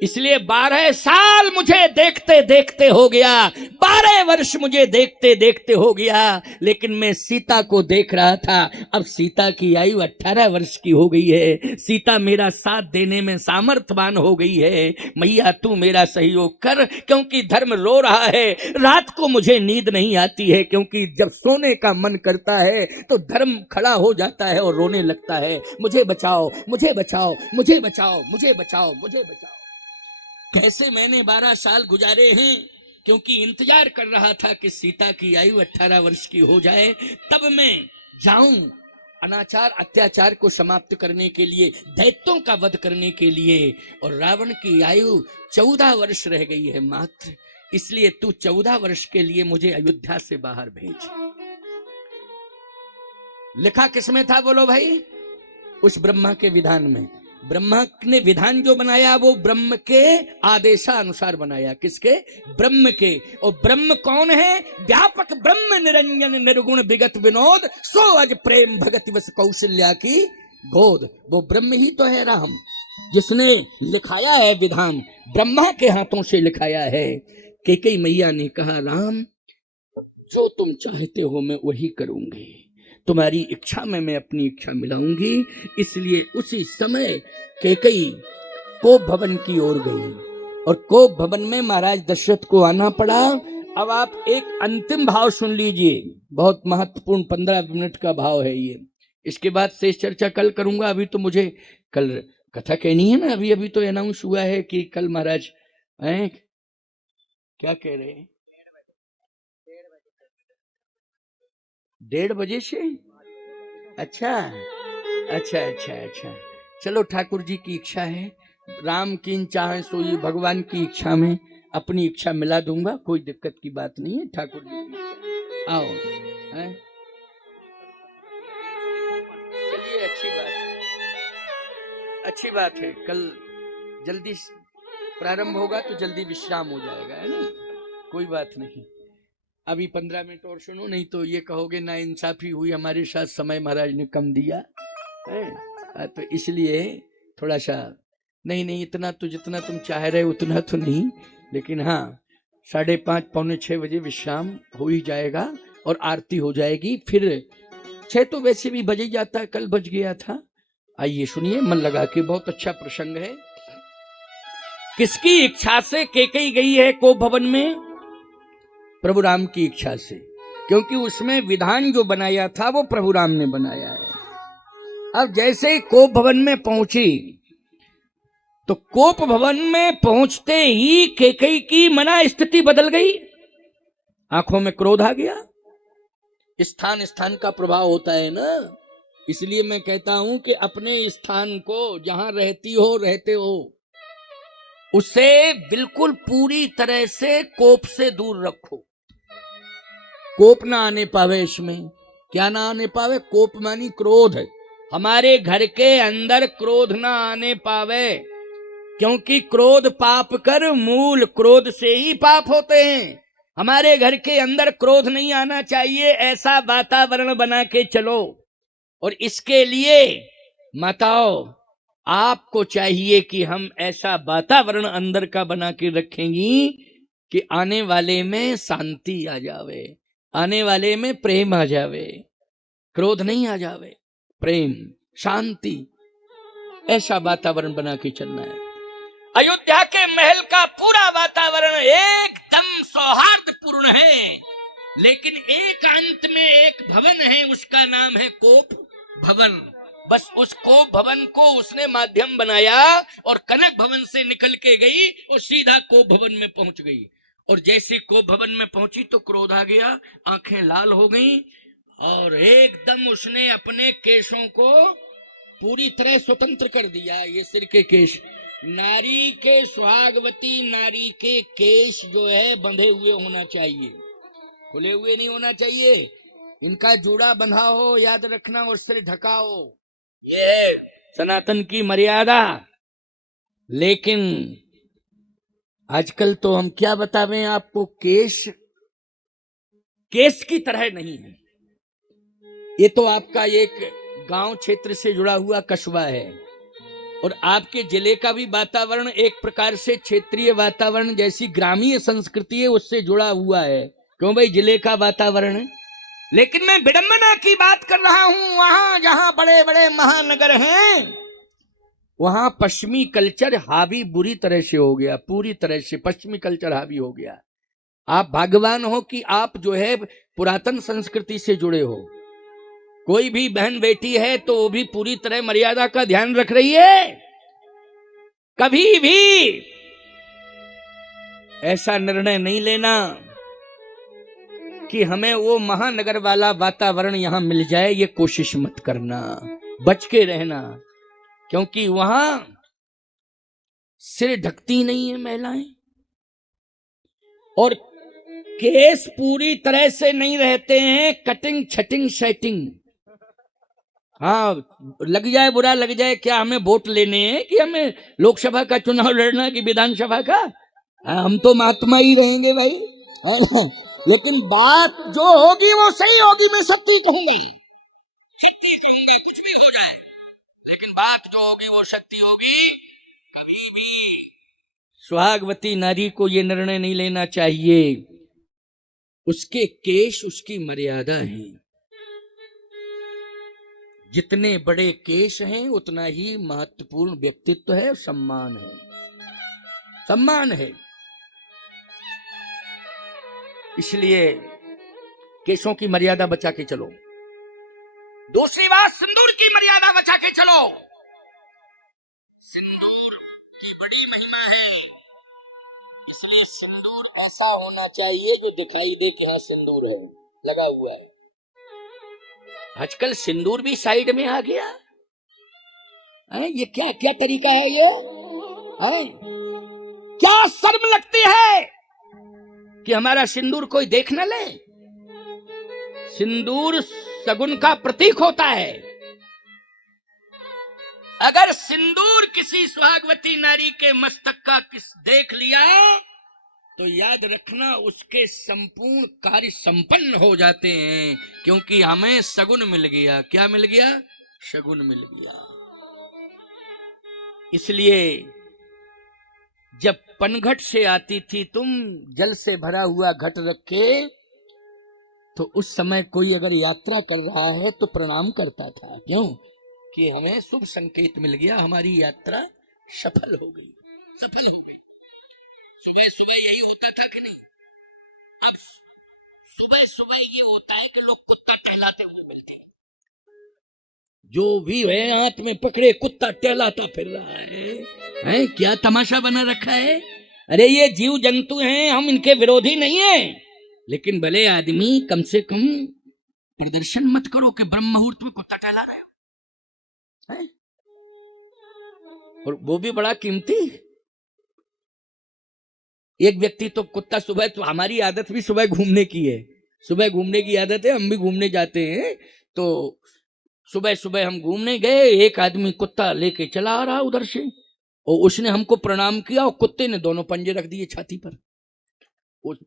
इसलिए 12 साल मुझे देखते देखते हो गया, 12 वर्ष मुझे देखते देखते हो गया। लेकिन मैं सीता को देख रहा था। अब सीता की आयु 18 वर्ष की हो गई है। सीता मेरा साथ देने में सामर्थ्यवान हो गई है। मैया तू मेरा सहयोग कर, क्योंकि धर्म रो रहा है। रात को मुझे नींद नहीं आती है, क्योंकि जब सोने का मन करता है तो धर्म खड़ा हो जाता है और रोने लगता है, मुझे बचाओ, मुझे बचाओ, मुझे बचाओ, मुझे बचाओ, मुझे बचाओ। कैसे मैंने 12 साल गुजारे हैं, क्योंकि इंतजार कर रहा था कि सीता की आयु 18 वर्ष की हो जाए, तब मैं जाऊं अनाचार अत्याचार को समाप्त करने के लिए, दैत्यों का वध करने के लिए। और रावण की आयु 14 वर्ष रह गई है मात्र। इसलिए तू 14 वर्ष के लिए मुझे अयोध्या से बाहर भेज। लिखा किसमें था बोलो भाई? उस ब्रह्मा के विधान में। ब्रह्मा ने विधान जो बनाया वो ब्रह्म के आदेशानुसार बनाया। किसके? ब्रह्म के। और ब्रह्म कौन है? व्यापक ब्रह्म निरंजन निर्गुण विगत विनोद, सो अज प्रेम भगति वस कौशल्या की गोद। वो ब्रह्म ही तो है राम, जिसने लिखाया है विधान, ब्रह्मा के हाथों से लिखाया है। कैकेयी मैया ने कहा राम जो तुम चाहते हो मैं वही करूंगी, तुम्हारी इच्छा में मैं अपनी इच्छा मिलाऊंगी। इसलिए उसी समय कैकेयी कोप भवन की ओर गई और कोप भवन में महाराज दशरथ को आना पड़ा। अब आप एक अंतिम भाव सुन लीजिए, बहुत महत्वपूर्ण 15 मिनट का भाव है ये। इसके बाद से चर्चा कल करूंगा, अभी तो मुझे कल कथा कहनी है ना। अभी अभी तो अनाउंस हुआ है कि कल महाराज हैं, क्या कह रहे हैं, 1:30 बजे से। अच्छा अच्छा अच्छा अच्छा, चलो ठाकुर जी की इच्छा है, राम की चाहे सोई, भगवान की इच्छा में अपनी इच्छा मिला दूंगा, कोई दिक्कत की बात नहीं है। ठाकुर जी की इच्छा, आओ हैं? चलिए अच्छी बात है, अच्छी बात है। कल जल्दी प्रारंभ होगा तो जल्दी विश्राम हो जाएगा, है ना, कोई बात नहीं। अभी 15 मिनट और सुनो, नहीं तो ये कहोगे ना इंसाफी हुई हमारे साथ, समय महाराज ने कम दिया है। तो इसलिए थोड़ा सा नहीं नहीं, इतना तो जितना तुम चाह रहे उतना तो नहीं, लेकिन हाँ 5:30 पौने 6 बजे विश्राम हो ही जाएगा और आरती हो जाएगी। फिर 6 तो वैसे भी बज ही जाता है, कल बज गया था। आइए सुनिए मन लगा के, बहुत अच्छा प्रसंग है। किसकी इच्छा से केकई गई है कोप भवन में? प्रभु राम की इच्छा से, क्योंकि उसमें विधान जो बनाया था वो प्रभु राम ने बनाया है। अब जैसे ही कोप भवन में पहुंची तो कोप भवन में पहुंचते ही केकई की मना स्थिति बदल गई, आंखों में क्रोध आ गया। स्थान स्थान का प्रभाव होता है ना, इसलिए मैं कहता हूं कि अपने स्थान को, जहां रहती हो रहते हो, उसे बिल्कुल पूरी तरह से कोप से दूर रखो। कोप ना आने पावे इसमें। क्या ना आने पावे? कोप मानी क्रोध। हमारे घर के अंदर क्रोध ना आने पावे, क्योंकि क्रोध पाप कर मूल, क्रोध से ही पाप होते हैं। हमारे घर के अंदर क्रोध नहीं आना चाहिए, ऐसा वातावरण बना के चलो। और इसके लिए माताओं आपको चाहिए कि हम ऐसा वातावरण अंदर का बना के रखेंगी कि आने वाले में शांति आ जावे, आने वाले में प्रेम आ जावे, क्रोध नहीं आ जावे, प्रेम शांति, ऐसा वातावरण बना के चलना है। अयोध्या के महल का पूरा वातावरण एकदम सौहार्दपूर्ण है, लेकिन एक अंत में एक भवन है, उसका नाम है कोप भवन। बस उस कोप भवन को उसने माध्यम बनाया और कनक भवन से निकल के गई और सीधा कोप भवन में पहुंच गई। और जैसे कोप भवन में पहुंची तो क्रोध आ गया, आंखें लाल हो गईं और एकदम उसने अपने केशों को पूरी तरह स्वतंत्र कर दिया। ये सिर के केश, नारी के, सुहागवती नारी के केश जो है बंधे हुए होना चाहिए, खुले हुए नहीं होना चाहिए। इनका जूड़ा बंधा हो, याद रखना, और सिर ढका हो, ये सनातन की मर्यादा। लेकिन आजकल तो हम क्या बतावें आपको, केश केश की तरह नहीं है। ये तो आपका एक गांव क्षेत्र से जुड़ा हुआ कस्बा है, और आपके जिले का भी वातावरण एक प्रकार से क्षेत्रीय वातावरण, जैसी ग्रामीण संस्कृति है उससे जुड़ा हुआ है। क्यों भाई, जिले का वातावरण है। लेकिन मैं विडंबना की बात कर रहा हूं, वहां जहां बड़े बड़े महानगर हैं वहां पश्चिमी कल्चर हावी बुरी तरह से हो गया, पूरी तरह से पश्चिमी कल्चर हावी हो गया। आप भाग्यवान हो कि आप जो है पुरातन संस्कृति से जुड़े हो। कोई भी बहन बेटी है तो वो भी पूरी तरह मर्यादा का ध्यान रख रही है। कभी भी ऐसा निर्णय नहीं लेना कि हमें वो महानगर वाला वातावरण यहां मिल जाए, ये कोशिश मत करना, बच के रहना, क्योंकि वहां सिर ढकती नहीं है महिलाएं और केस पूरी तरह से नहीं रहते हैं, कटिंग छटिंग सेटिंग। हाँ, लग जाए बुरा लग जाए, क्या हमें वोट लेने हैं कि हमें लोकसभा का चुनाव लड़ना है कि विधानसभा का? हम तो महात्मा ही रहेंगे भाई। लेकिन बात जो होगी वो सही होगी, मैं सत्य कहूंगा, सत्य कहूंगा, कुछ भी हो जाए, लेकिन बात जो होगी वो सत्य होगी। कभी भी सुहागवती नारी को ये निर्णय नहीं लेना चाहिए, उसके केश उसकी मर्यादा है। जितने बड़े केश हैं उतना ही महत्वपूर्ण व्यक्तित्व है, सम्मान है, सम्मान है। इसलिए केशों की मर्यादा बचा के चलो। दूसरी बात, सिंदूर की मर्यादा बचा के चलो। सिंदूर की बड़ी महिमा है, इसलिए सिंदूर ऐसा होना चाहिए जो दिखाई दे कि हाँ सिंदूर है, लगा हुआ है। आजकल सिंदूर भी साइड में आ गया है। ये क्या क्या तरीका है ये है? क्या शर्म लगती है कि हमारा सिंदूर कोई देख न ले। सिंदूर सगुन का प्रतीक होता है। अगर सिंदूर किसी सुहागवती नारी के मस्तक का देख लिया तो याद रखना उसके संपूर्ण कार्य संपन्न हो जाते हैं, क्योंकि हमें सगुन मिल गया। क्या मिल गया? शगुन मिल गया। इसलिए जब पनघट से आती थी तुम जल से भरा हुआ घट रखे, तो उस समय कोई अगर यात्रा कर रहा है तो प्रणाम करता था। क्यों? कि हमें शुभ संकेत मिल गया, हमारी यात्रा सफल हो गई, सफल हो गई। सुबह सुबह यही होता था कि नहीं? अब सुबह सुबह ये होता है कि लोग कुत्ता टहलाते हुए मिलते हैं। जो भी है हाथ में पकड़े कुत्ता टहलाता फिर रहा है? क्या तमाशा बना रखा है। अरे ये जीव जंतु हैं, हम इनके विरोधी नहीं हैं, लेकिन भले आदमी कम से कम प्रदर्शन मत करो कि ब्रह्म मुहूर्त में कुत्ता टहला रहे हो है? और वो भी बड़ा कीमती। एक व्यक्ति तो कुत्ता सुबह, तो हमारी आदत भी सुबह घूमने की है, सुबह घूमने की आदत है, हम भी घूमने जाते हैं। तो सुबह सुबह हम घूमने गए, एक आदमी कुत्ता लेके चला आ रहा उधर से, और उसने हमको प्रणाम किया और कुत्ते ने दोनों पंजे रख दिए छाती पर।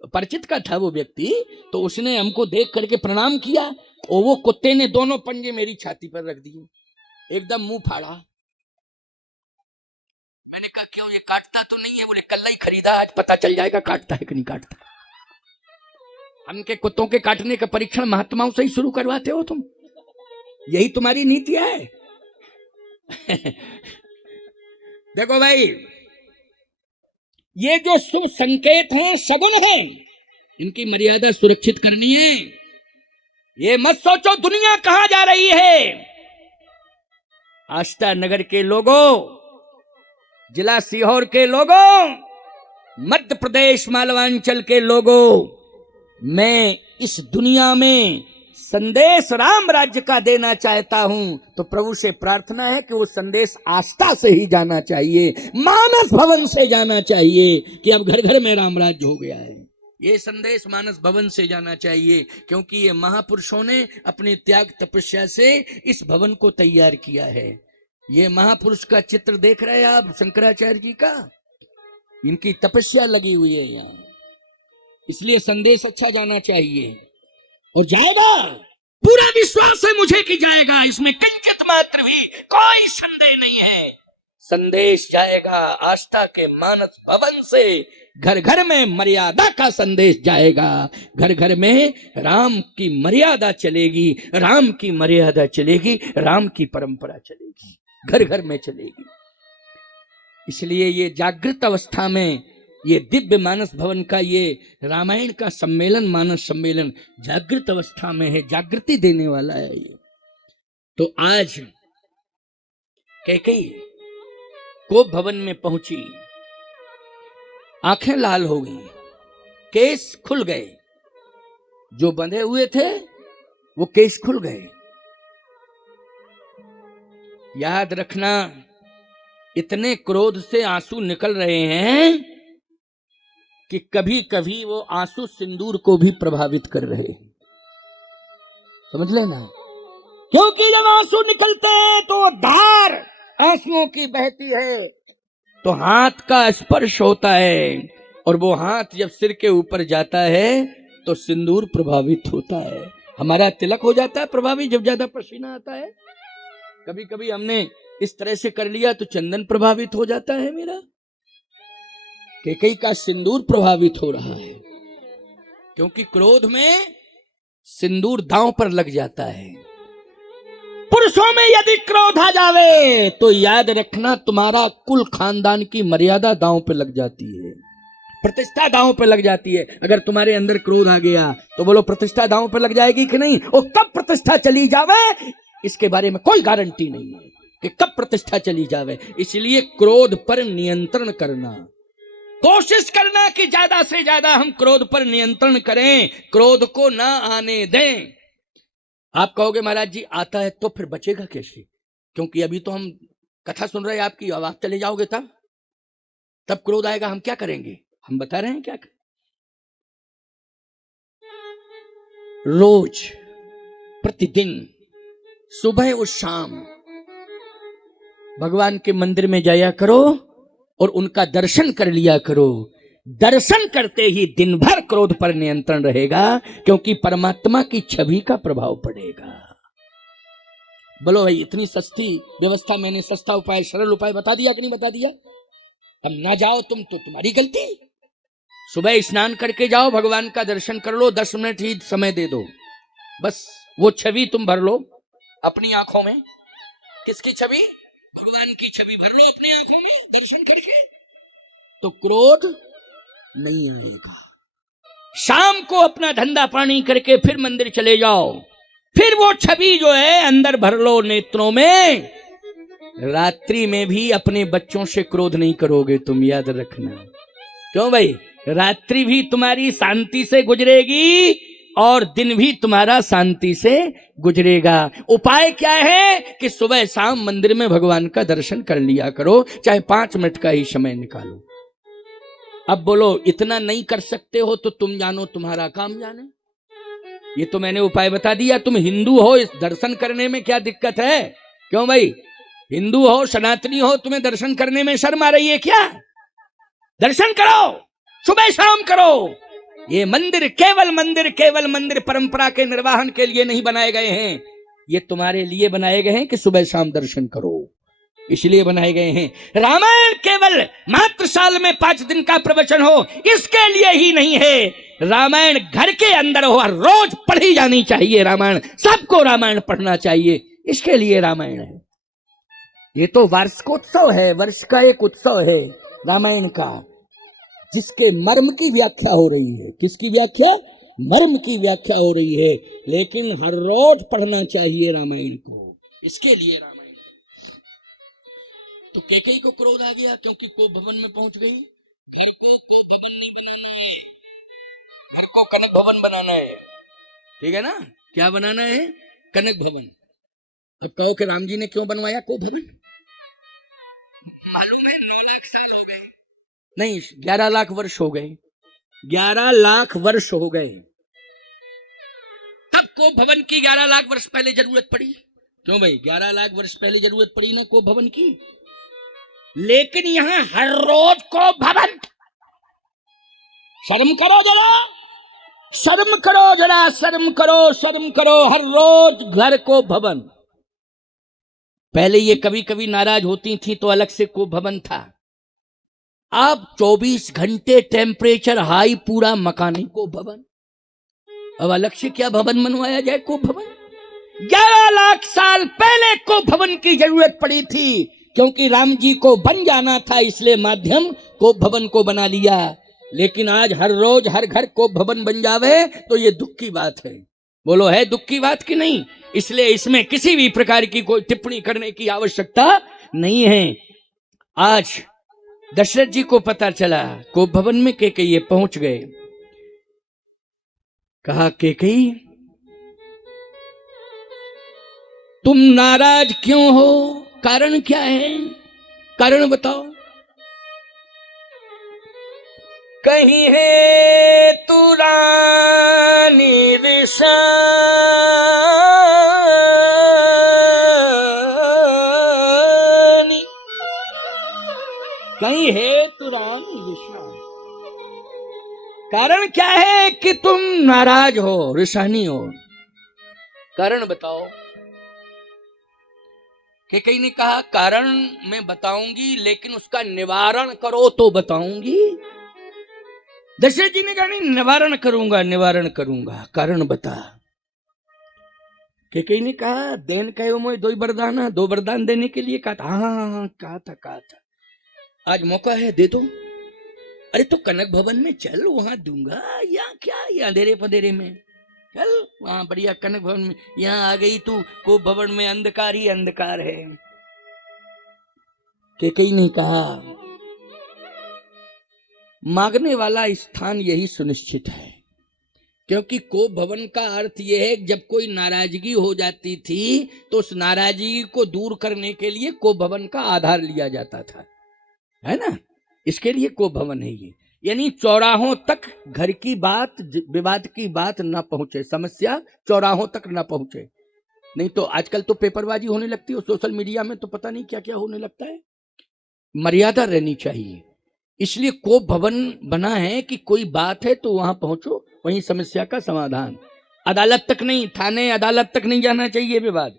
परिचित का था वो व्यक्ति, तो उसने हमको देख करके प्रणाम किया और वो कुत्ते ने दोनों पंजे मेरी छाती पर रख दिए, एकदम मुंह फाड़ा। मैंने कहा क्यों, ये काटता तो नहीं है? बोले कल ही खरीदा, आज पता चल जाएगा काटता है कि नहीं काटता। हमके कुत्तों के काटने का परीक्षण महात्माओं से ही शुरू करवाते हो तुम, यही तुम्हारी नीति है। देखो भाई, ये जो शुभ संकेत हैं, शगुन हैं, इनकी मर्यादा सुरक्षित करनी है। ये मत सोचो दुनिया कहां जा रही है। आष्टा नगर के लोगों, जिला सीहोर के लोगों, मध्य प्रदेश मालवांचल के लोगों, मैं इस दुनिया में संदेश राम राज्य का देना चाहता हूं, तो प्रभु से प्रार्थना है कि वो संदेश आस्था से ही जाना चाहिए, मानस भवन से जाना चाहिए कि अब घर घर में राम राज्य हो गया है। ये संदेश मानस भवन से जाना चाहिए, क्योंकि ये महापुरुषों ने अपने त्याग तपस्या से इस भवन को तैयार किया है। ये महापुरुष का चित्र देख रहे हैं आप, शंकराचार्य जी का, इनकी तपस्या लगी हुई है यहाँ, इसलिए संदेश अच्छा जाना चाहिए और जाएगा। पूरा विश्वास है मुझे कि जाएगा, इसमें किंचित मात्र भी कोई संदेह नहीं है। संदेश जाएगा आस्था के मानस भवन से, घर घर में मर्यादा का संदेश जाएगा, घर घर में राम की मर्यादा चलेगी, राम की मर्यादा चलेगी, राम की परंपरा चलेगी, घर घर में चलेगी। इसलिए ये जागृत अवस्था में ये दिव्य मानस भवन का ये रामायण का सम्मेलन, मानस सम्मेलन जागृत अवस्था में है, जागृति देने वाला है ये। तो आज कैकेयी को भवन में पहुंची, आंखें लाल हो गई, केस खुल गए, जो बंधे हुए थे वो केस खुल गए। याद रखना, इतने क्रोध से आंसू निकल रहे हैं कि कभी कभी वो आंसू सिंदूर को भी प्रभावित कर रहे हैं, समझ लेना। क्योंकि जब आंसू निकलते हैं तो धार आंसुओं की बहती है, तो हाथ का स्पर्श होता है, और वो हाथ जब सिर के ऊपर जाता है तो सिंदूर प्रभावित होता है। हमारा तिलक हो जाता है प्रभावित जब ज्यादा पसीना आता है। कभी कभी हमने इस तरह से कर लिया तो चंदन प्रभावित हो जाता है मेरा। कैकेयी का सिंदूर प्रभावित हो रहा है, क्योंकि क्रोध में सिंदूर दांव पर लग जाता है। पुरुषों में यदि क्रोध आ जावे तो याद रखना तुम्हारा कुल खानदान की मर्यादा दांव पे लग जाती है, प्रतिष्ठा दांव पे लग जाती है। अगर तुम्हारे अंदर क्रोध आ गया तो बोलो प्रतिष्ठा दांव पे लग जाएगी कि नहीं? और कब प्रतिष्ठा चली जावे इसके बारे में कोई गारंटी नहीं है कि कब प्रतिष्ठा चली जावे। इसलिए क्रोध पर नियंत्रण करना, कोशिश करना कि ज्यादा से ज्यादा हम क्रोध पर नियंत्रण करें, क्रोध को ना आने दें। आप कहोगे महाराज जी आता है तो फिर बचेगा कैसे? क्योंकि अभी तो हम कथा सुन रहे हैं आपकी, आवाज चले जाओगे तब क्रोध आएगा, हम क्या करेंगे? हम बता रहे हैं क्या करें। रोज प्रतिदिन सुबह और शाम भगवान के मंदिर में जाया करो और उनका दर्शन कर लिया करो। दर्शन करते ही दिन भर क्रोध पर नियंत्रण रहेगा, क्योंकि परमात्मा की छवि का प्रभाव पड़ेगा। बोलो भाई, इतनी सस्ती व्यवस्था मैंने सस्ता उपाय, सरल उपाय बता दिया कि नहीं बता दिया? अब ना जाओ तुम तो तुम्हारी गलती। सुबह स्नान करके जाओ, भगवान का दर्शन कर लो, 10 मिनट ही समय दे दो, बस वो छवि तुम भर लो अपनी आंखों में। किसकी छवि? भगवान की छवि भर लो अपनी आंखों में दर्शन करके, तो क्रोध नहीं आएगा। शाम को अपना धंधा पानी करके फिर मंदिर चले जाओ, फिर वो छवि जो है अंदर भर लो नेत्रों में। रात्रि में भी अपने बच्चों से क्रोध नहीं करोगे तुम, याद रखना। क्यों भाई? रात्रि भी तुम्हारी शांति से गुजरेगी और दिन भी तुम्हारा शांति से गुजरेगा। उपाय क्या है कि सुबह शाम मंदिर में भगवान का दर्शन कर लिया करो, चाहे 5 मिनट का ही समय निकालो। अब बोलो इतना नहीं कर सकते हो तो तुम जानो तुम्हारा काम जाने। ये तो मैंने उपाय बता दिया। तुम हिंदू हो, इस दर्शन करने में क्या दिक्कत है? क्यों भाई? हिंदू हो, सनातनी हो, तुम्हें दर्शन करने में शर्म आ रही है क्या? दर्शन करो, सुबह शाम करो। ये मंदिर केवल मंदिर परंपरा के निर्वाहन के लिए नहीं बनाए गए हैं, ये तुम्हारे लिए बनाए गए हैं कि सुबह शाम दर्शन करो, इसलिए बनाए गए हैं। रामायण केवल मात्र साल में 5 दिन का प्रवचन हो इसके लिए ही नहीं है। रामायण घर के अंदर हो, रोज पढ़ी जानी चाहिए रामायण, सबको रामायण पढ़ना चाहिए, इसके लिए रामायण है। ये तो वार्षिकोत्सव है, वर्ष का एक उत्सव है रामायण का, जिसके मर्म की व्याख्या हो रही है। किसकी व्याख्या? मर्म की व्याख्या हो रही है। लेकिन हर रोज पढ़ना चाहिए रामायण को, इसके लिए रामायण। तो कैकेयी को क्रोध आ गया क्योंकि कोप भवन में पहुंच गई। घर को कनक भवन बनाना है, ठीक है ना? क्या बनाना है? कनक भवन। अब कहो कि राम जी ने क्यों बनवाया कोप भवन? मालूम है 9 लाख साल हो गए, नहीं 11 लाख वर्ष हो गए, 11 लाख वर्ष हो गए। तब कोप भवन की 11 लाख वर्ष पहले जरूरत पड़ी। क्यों भाई? 11 लाख वर्ष पहले जरूरत पड़ी ना कोप भवन की। लेकिन यहां हर रोज कोप भवन। शर्म करो जरा, शर्म करो जरा, शर्म करो, शर्म करो। हर रोज घर कोप भवन। पहले ये कभी कभी नाराज होती थी तो अलग से कोप भवन था। अब 24 घंटे टेम्परेचर हाई, पूरा मकानी कोप भवन। अब अलग से क्या भवन बनवाया जाए? कोप भवन। 11 लाख साल पहले कोप भवन की जरूरत पड़ी थी, क्योंकि राम जी को बन जाना था, इसलिए माध्यम कोप भवन को बना लिया। लेकिन आज हर रोज हर घर कोप भवन बन जावे तो ये दुख की बात है। बोलो है दुख की बात कि नहीं? इसलिए इसमें किसी भी प्रकार की कोई टिप्पणी करने की आवश्यकता नहीं है। आज दशरथ जी को पता चला, कोप भवन में कैकेयी पहुंच गए। कहा कैकेयी तुम नाराज क्यों हो? कारण क्या है? कारण बताओ। कहीं है तू रानी रिसानी, कहीं है तू रानी रिसानी। कारण क्या है कि तुम नाराज हो, रिसानी हो? कारण बताओ। कैकेयी ने कहा कारण मैं बताऊंगी, लेकिन उसका निवारण करो तो बताऊंगी। दशरथ जी ने कहा नहीं, निवारण करूंगा, निवारण करूंगा। कारण बता। कैकेयी ने कहा देन कहो मोय दो वरदाना, दो वरदान देने के लिए कहा था। हाँ कहा था आज मौका है दे दो। अरे तो कनक भवन में चल, वहां दूंगा। या क्या ये अंधेरे पधेरे में, चल वहां बढ़िया कनक भवन में। यहाँ आ गई तू, को भवन में अंधकार ही अंधकार है। कैकेयी ने कहा मांगने वाला स्थान यही सुनिश्चित है, क्योंकि को भवन का अर्थ यह है जब कोई नाराजगी हो जाती थी तो उस नाराजगी को दूर करने के लिए को भवन का आधार लिया जाता था, है ना। इसके लिए को भवन है ये, यानी चौराहों तक घर की बात, विवाद की बात ना पहुंचे, समस्या चौराहों तक ना पहुंचे। नहीं तो आजकल तो पेपरबाजी होने लगती है, सोशल मीडिया में तो पता नहीं क्या क्या होने लगता है। मर्यादा रहनी चाहिए, इसलिए को भवन बना है कि कोई बात है तो वहां पहुंचो, वहीं समस्या का समाधान। अदालत तक नहीं, थाने अदालत तक नहीं जाना चाहिए विवाद।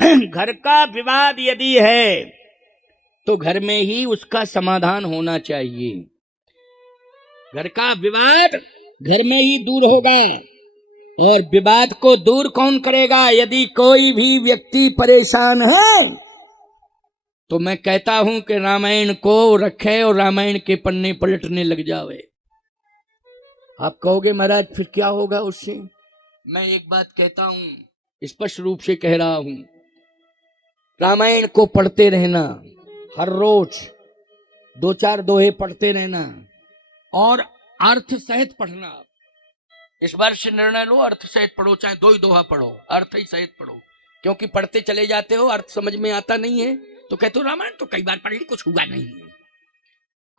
घर का विवाद यदि है तो घर में ही उसका समाधान होना चाहिए। घर का विवाद घर में ही दूर होगा। और विवाद को दूर कौन करेगा? यदि कोई भी व्यक्ति परेशान है तो मैं कहता हूं कि रामायण को रखे और रामायण के पन्ने पलटने लग जावे। आप कहोगे महाराज फिर क्या होगा उससे? मैं एक बात कहता हूं, स्पष्ट रूप से कह रहा हूं, रामायण को पढ़ते रहना, हर रोज 2-4 दोहे पढ़ते रहना और अर्थ सहित पढ़ना। इस बार से निर्णय लो, अर्थ सहित पढ़ो, चाहे 2 ही दोहा पढ़ो, अर्थ ही सहित पढ़ो। क्योंकि पढ़ते चले जाते हो, अर्थ समझ में आता नहीं है तो कहते हो रामायण तो कई बार पढ़ ली, कुछ हुआ नहीं है।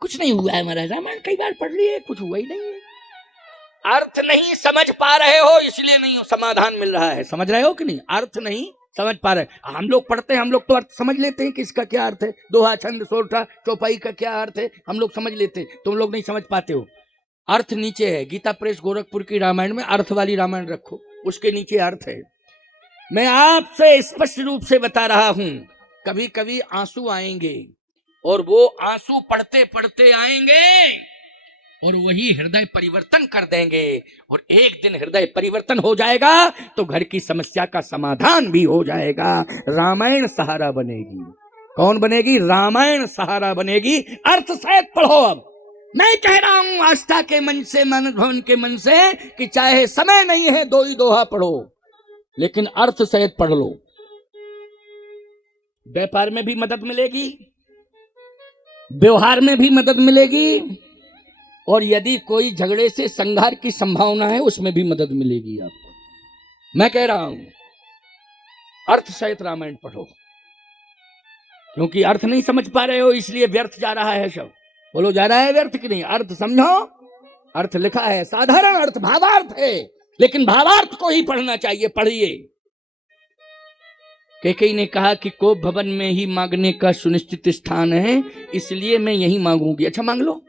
कुछ नहीं हुआ है महाराज, रामायण कई बार पढ़ ली है, कुछ हुआ ही नहीं है। अर्थ नहीं समझ पा रहे हो, इसलिए नहीं समाधान मिल रहा है। समझ रहे हो कि नहीं? अर्थ नहीं समझ पा रहे। हम लोग पढ़ते हैं, हम लोग तो अर्थ समझ लेते हैं कि इसका क्या अर्थ है, दोहा छंद सोरठा चौपाई का क्या अर्थ है, हम लोग समझ लेते हैं। तुम लोग नहीं समझ पाते हो। अर्थ नीचे है। गीता प्रेस गोरखपुर की रामायण में अर्थ वाली रामायण रखो, उसके नीचे अर्थ है। मैं आपसे स्पष्ट रूप से बता रहा हूं, कभी कभी आंसू आएंगे और वो आंसू पढ़ते पढ़ते आएंगे और वही हृदय परिवर्तन कर देंगे। और एक दिन हृदय परिवर्तन हो जाएगा तो घर की समस्या का समाधान भी हो जाएगा। रामायण सहारा बनेगी। कौन बनेगी? रामायण सहारा बनेगी। अर्थ सहित पढ़ो। अब मैं कह रहा हूं आस्था के मन से, मानस भवन के मन से, कि चाहे समय नहीं है 2 ही दोहा पढ़ो, लेकिन अर्थ सहित पढ़ लो। व्यापार में भी मदद मिलेगी, व्यवहार में भी मदद मिलेगी, और यदि कोई झगड़े से संघार की संभावना है उसमें भी मदद मिलेगी आपको। मैं कह रहा हूं अर्थ सहित रामायण पढ़ो, क्योंकि अर्थ नहीं समझ पा रहे हो इसलिए व्यर्थ जा रहा है सब। बोलो जा रहा है व्यर्थ कि नहीं? अर्थ समझो। अर्थ लिखा है, साधारण अर्थ भावार्थ है, लेकिन भावार्थ को ही पढ़ना चाहिए। पढ़िए। कैकेयी ने कहा कि को भवन में ही मांगने का सुनिश्चित स्थान है, इसलिए मैं यही मांगूंगी। अच्छा मांग लो।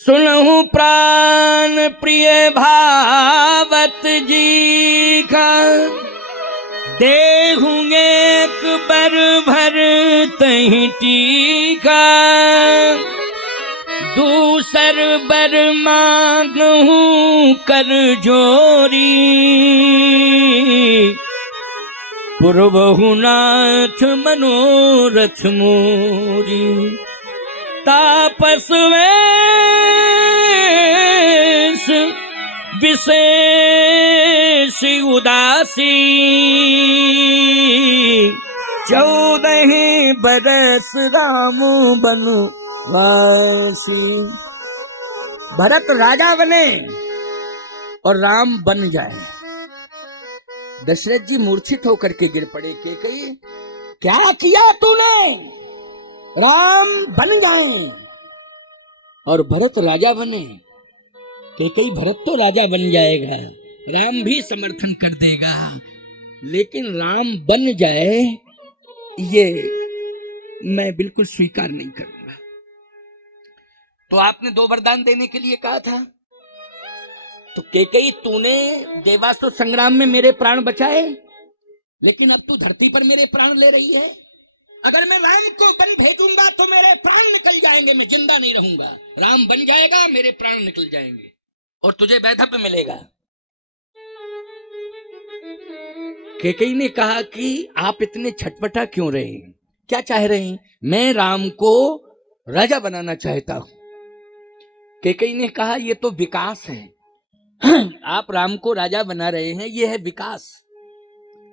सुनहु प्राण प्रिय भावत जी का, देहूं एक बर भर तहि टीका, दूसर बर मांगहूं कर जोरी, पुरबहु नाथ मनोरथ मोरी, तापस वेश विशेष उदासी, 14 बरस राम बनवासी। भरत राजा बने और राम बन जाए। दशरथ जी मूर्छित होकर के गिर पड़े। कैकेयी क्या किया तूने? राम बन जाए और भरत राजा बने। कैकेयी भरत तो राजा बन जाएगा, राम भी समर्थन कर देगा, लेकिन राम बन जाए ये मैं बिल्कुल स्वीकार नहीं करूंगा। तो आपने 2 वरदान देने के लिए कहा था, तो कैकेयी तूने देवासुर संग्राम में मेरे प्राण बचाए, लेकिन अब तू धरती पर मेरे प्राण ले रही है। अगर मैं राम को बन भेजूंगा तो मेरे प्राण निकल जाएंगे, मैं जिंदा नहीं रहूंगा। राम बन जाएगा, मेरे प्राण निकल जाएंगे और तुझे वैधव्य मिलेगा। कैकेयी ने कहा कि आप इतने छटपटा क्यों रहे हैं, क्या चाह रहे हैं? मैं राम को राजा बनाना चाहता हूं। कैकेयी ने कहा ये तो विकास है, आप राम को राजा बना रहे हैं, ये है विकास,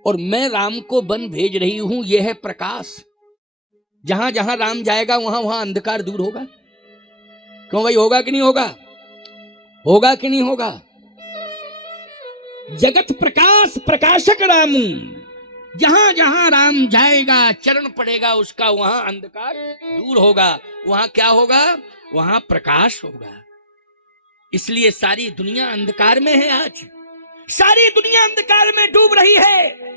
और मैं राम को वन भेज रही हूं, ये है प्रकाश। जहां जहां राम जाएगा वहां वहां अंधकार दूर होगा। क्यों भाई, होगा कि नहीं होगा? होगा कि नहीं होगा? जगत प्रकाश प्रकाशक राम, जहां जहां राम जाएगा, चरण पड़ेगा उसका, वहां अंधकार दूर होगा, वहां क्या होगा? वहां प्रकाश होगा। इसलिए सारी दुनिया अंधकार में है, आज सारी दुनिया अंधकार में डूब रही है,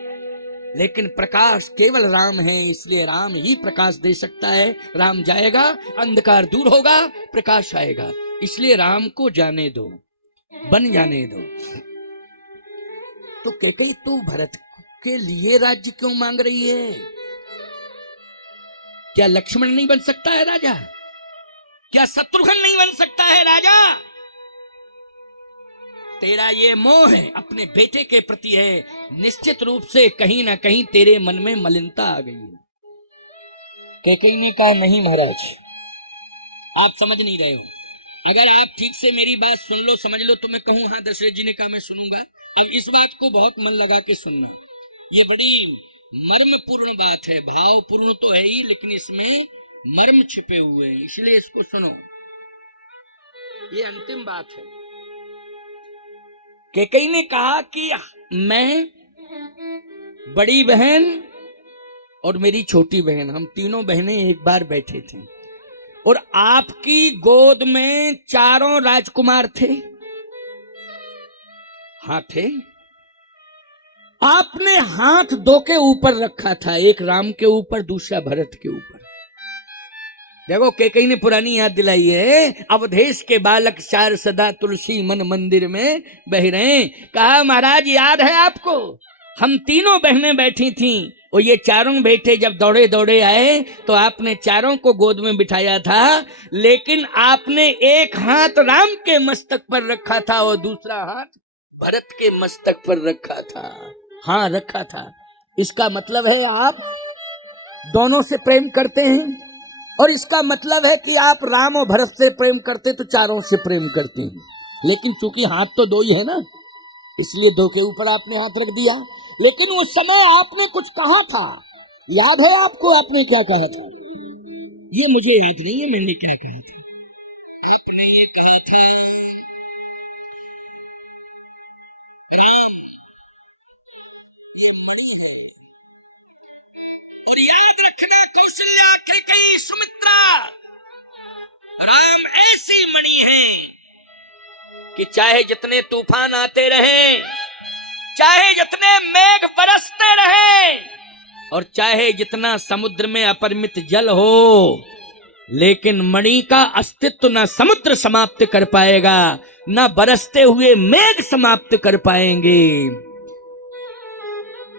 लेकिन प्रकाश केवल राम है, इसलिए राम ही प्रकाश दे सकता है। राम जाएगा, अंधकार दूर होगा, प्रकाश आएगा। इसलिए राम को जाने दो, बन जाने दो। तो कैकेयी तू भरत के लिए राज्य क्यों मांग रही है? क्या लक्ष्मण नहीं बन सकता है राजा? क्या शत्रुघ्न नहीं बन सकता है राजा? तेरा ये मोह है अपने बेटे के प्रति है, निश्चित रूप से कहीं ना कहीं तेरे मन में मलिनता आ गई है। कैकेयी ने कहा नहीं महाराज, आप समझ नहीं रहे हो। अगर आप ठीक से मेरी बात सुन लो, समझ लो तो मैं कहूं हाँ। दशरथ जी ने कहा मैं सुनूंगा। अब इस बात को बहुत मन लगा के सुनना, ये बड़ी मर्मपूर्ण बात है। भावपूर्ण तो है ही, लेकिन इसमें मर्म छिपे हुए हैं, इसलिए इसको सुनो। ये अंतिम बात है। कैकेयी ने कहा कि मैं, बड़ी बहन और मेरी छोटी बहन, हम तीनों बहनें एक बार बैठे थे, और आपकी गोद में 4 राजकुमार थे। हाँ थे। आपने हाथ 2 के ऊपर रखा था, एक राम के ऊपर, दूसरा भरत के ऊपर। देखो कैकेयी ने पुरानी याद दिलाई है। अवधेश के बालक 4 सदा तुलसी मन मंदिर में बह रहे। कहा महाराज याद है आपको, हम तीनों बहनें बैठी थीं, और ये 4 बेटे जब दौड़े दौड़े आए तो आपने 4 को गोद में बिठाया था, लेकिन आपने एक हाथ राम के मस्तक पर रखा था और दूसरा हाथ भरत के मस्तक पर रखा था। हाँ रखा था। इसका मतलब है आप दोनों से प्रेम करते हैं, और इसका मतलब है कि आप राम और भरत से प्रेम करते तो 4 से प्रेम करते हैं। लेकिन चूंकि हाथ तो 2 ही है ना, इसलिए 2 के ऊपर आपने हाथ रख दिया। लेकिन उस समय आपने कुछ कहा था, याद है आपको? आपने क्या कहा था? ये मुझे याद नहीं है मैंने क्या कहा था। आपने ये कहा था, और याद रखना कौशल्या, कैकेयी, सुमित्रा, राम ऐसी मणि है कि चाहे जितने तूफान आते रहे, चाहे जितने मेघ बरसते रहे, और चाहे जितना समुद्र में अपरिमित जल हो, लेकिन मणि का अस्तित्व न समुद्र समाप्त कर पाएगा, न बरसते हुए मेघ समाप्त कर पाएंगे।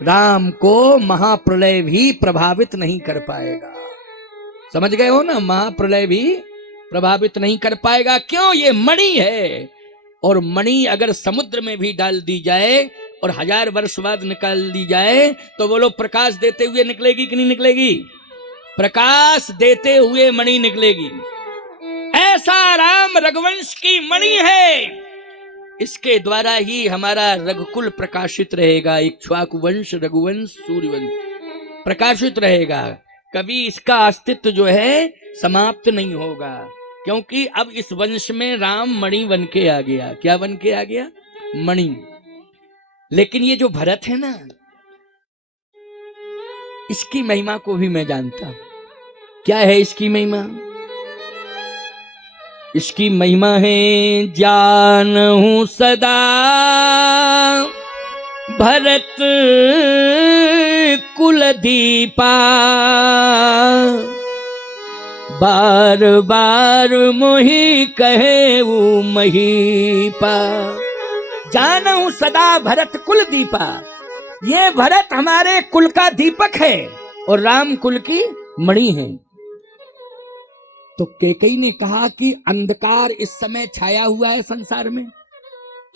राम को महाप्रलय भी प्रभावित नहीं कर पाएगा। समझ गए हो ना? महाप्रलय भी प्रभावित नहीं कर पाएगा। क्यों? ये मणि है, और मणि अगर समुद्र में भी डाल दी जाए और 1000 वर्ष बाद निकाल दी जाए तो वो लोग प्रकाश देते हुए निकलेगी कि नहीं निकलेगी? प्रकाश देते हुए मणि निकलेगी। ऐसा राम रघुवंश की मणि है, इसके द्वारा ही हमारा रघुकुल प्रकाशित रहेगा। इक्ष्वाकु वंश, रघुवंश, सूर्यवंश प्रकाशित रहेगा। कभी इसका अस्तित्व जो है समाप्त नहीं होगा, क्योंकि अब इस वंश में राम मणि बन के आ गया। क्या बन के आ गया? मणि। लेकिन ये जो भरत है ना, इसकी महिमा को भी मैं जानता हूं। क्या है इसकी महिमा? इसकी महिमा है, जानहूं सदा भरत कुल दीपा, बार बार मोहि कहे वो महीपा। जानहूं सदा भरत कुल दीपा, ये भरत हमारे कुल का दीपक है और राम कुल की मणि है। तो कैकेयी ने कहा कि अंधकार इस समय छाया हुआ है संसार में,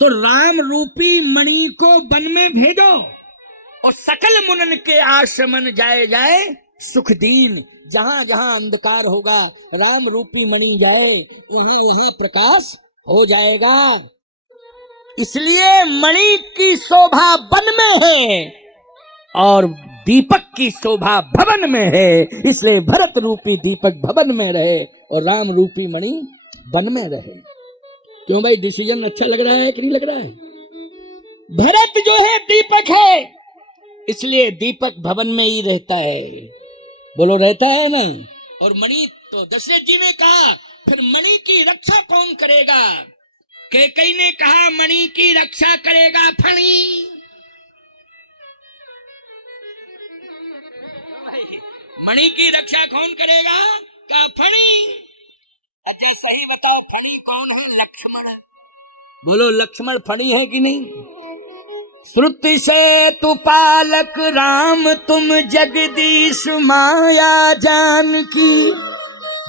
तो राम रूपी मणि को वन में भेजो, और सकल मुनन के आश्रमन जाए जाए सुख दीन। जहां जहां अंधकार होगा राम रूपी मणि जाए वहां वहां प्रकाश हो जाएगा। इसलिए मणि की शोभा वन में है और दीपक की शोभा भवन में है। इसलिए भरत रूपी दीपक भवन में रहे और राम रूपी मणि वन में रहे। क्यों भाई, डिसीजन अच्छा लग रहा है कि नहीं लग रहा है? भरत जो है दीपक है, इसलिए दीपक भवन में ही रहता है। बोलो रहता है ना। और मणि तो दशरथ जी ने कहा फिर मणि की रक्षा कौन करेगा? कैकेयी ने कहा मणि की रक्षा करेगा फणी। मणि की रक्षा कौन करेगा? का फणी। अच्छा सही बताओ फणी कौन है? लक्ष्मण। बोलो लक्ष्मण फणी है कि नहीं? श्रुति से तु पालक राम तुम जगदीश माया जानकी।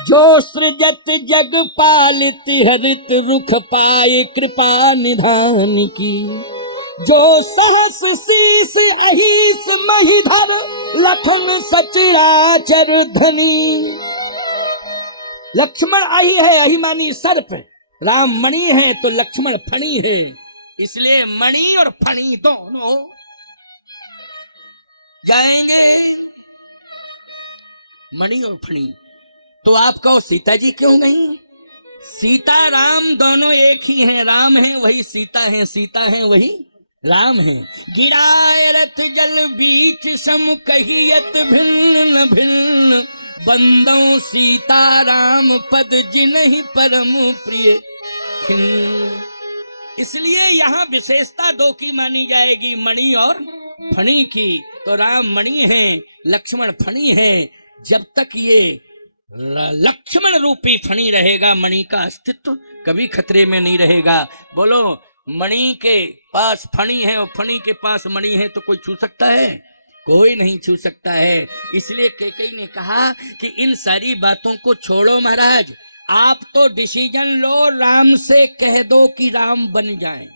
जो सृजत जग पालित हरित रुख पाए कृपा निधान की। जो सहस शीस अहिस महिधर लखन सचराचर धनी। लक्ष्मण अहि है, अहि मानी सर्प, राम मणि है तो लक्ष्मण फणी है। इसलिए मणि और फणी दोनों जाएंगे। मणि और फणी। तो आप कहो सीता जी क्यों गई? सीता राम दोनों एक ही हैं। राम है वही सीता है, सीता है वही राम है। गिराए रथ जल बीच सम कहियत भिन्न न भिन्न। बंदों सीता राम पद जिन्हि परम प्रिय खिन्न। इसलिए यहाँ विशेषता दो की मानी जाएगी, मणि और फणी की। तो राम मणि है, लक्ष्मण फणी है। जब तक ये लक्ष्मण रूपी फणी रहेगा मणि का अस्तित्व कभी खतरे में नहीं रहेगा। बोलो मणि के पास फणी है और फणी के पास मणि है तो कोई छू सकता है? कोई नहीं छू सकता है। इसलिए कैकेयी ने कहा कि इन सारी बातों को छोड़ो महाराज, आप तो डिसीजन लो, राम से कह दो कि राम बन जाए।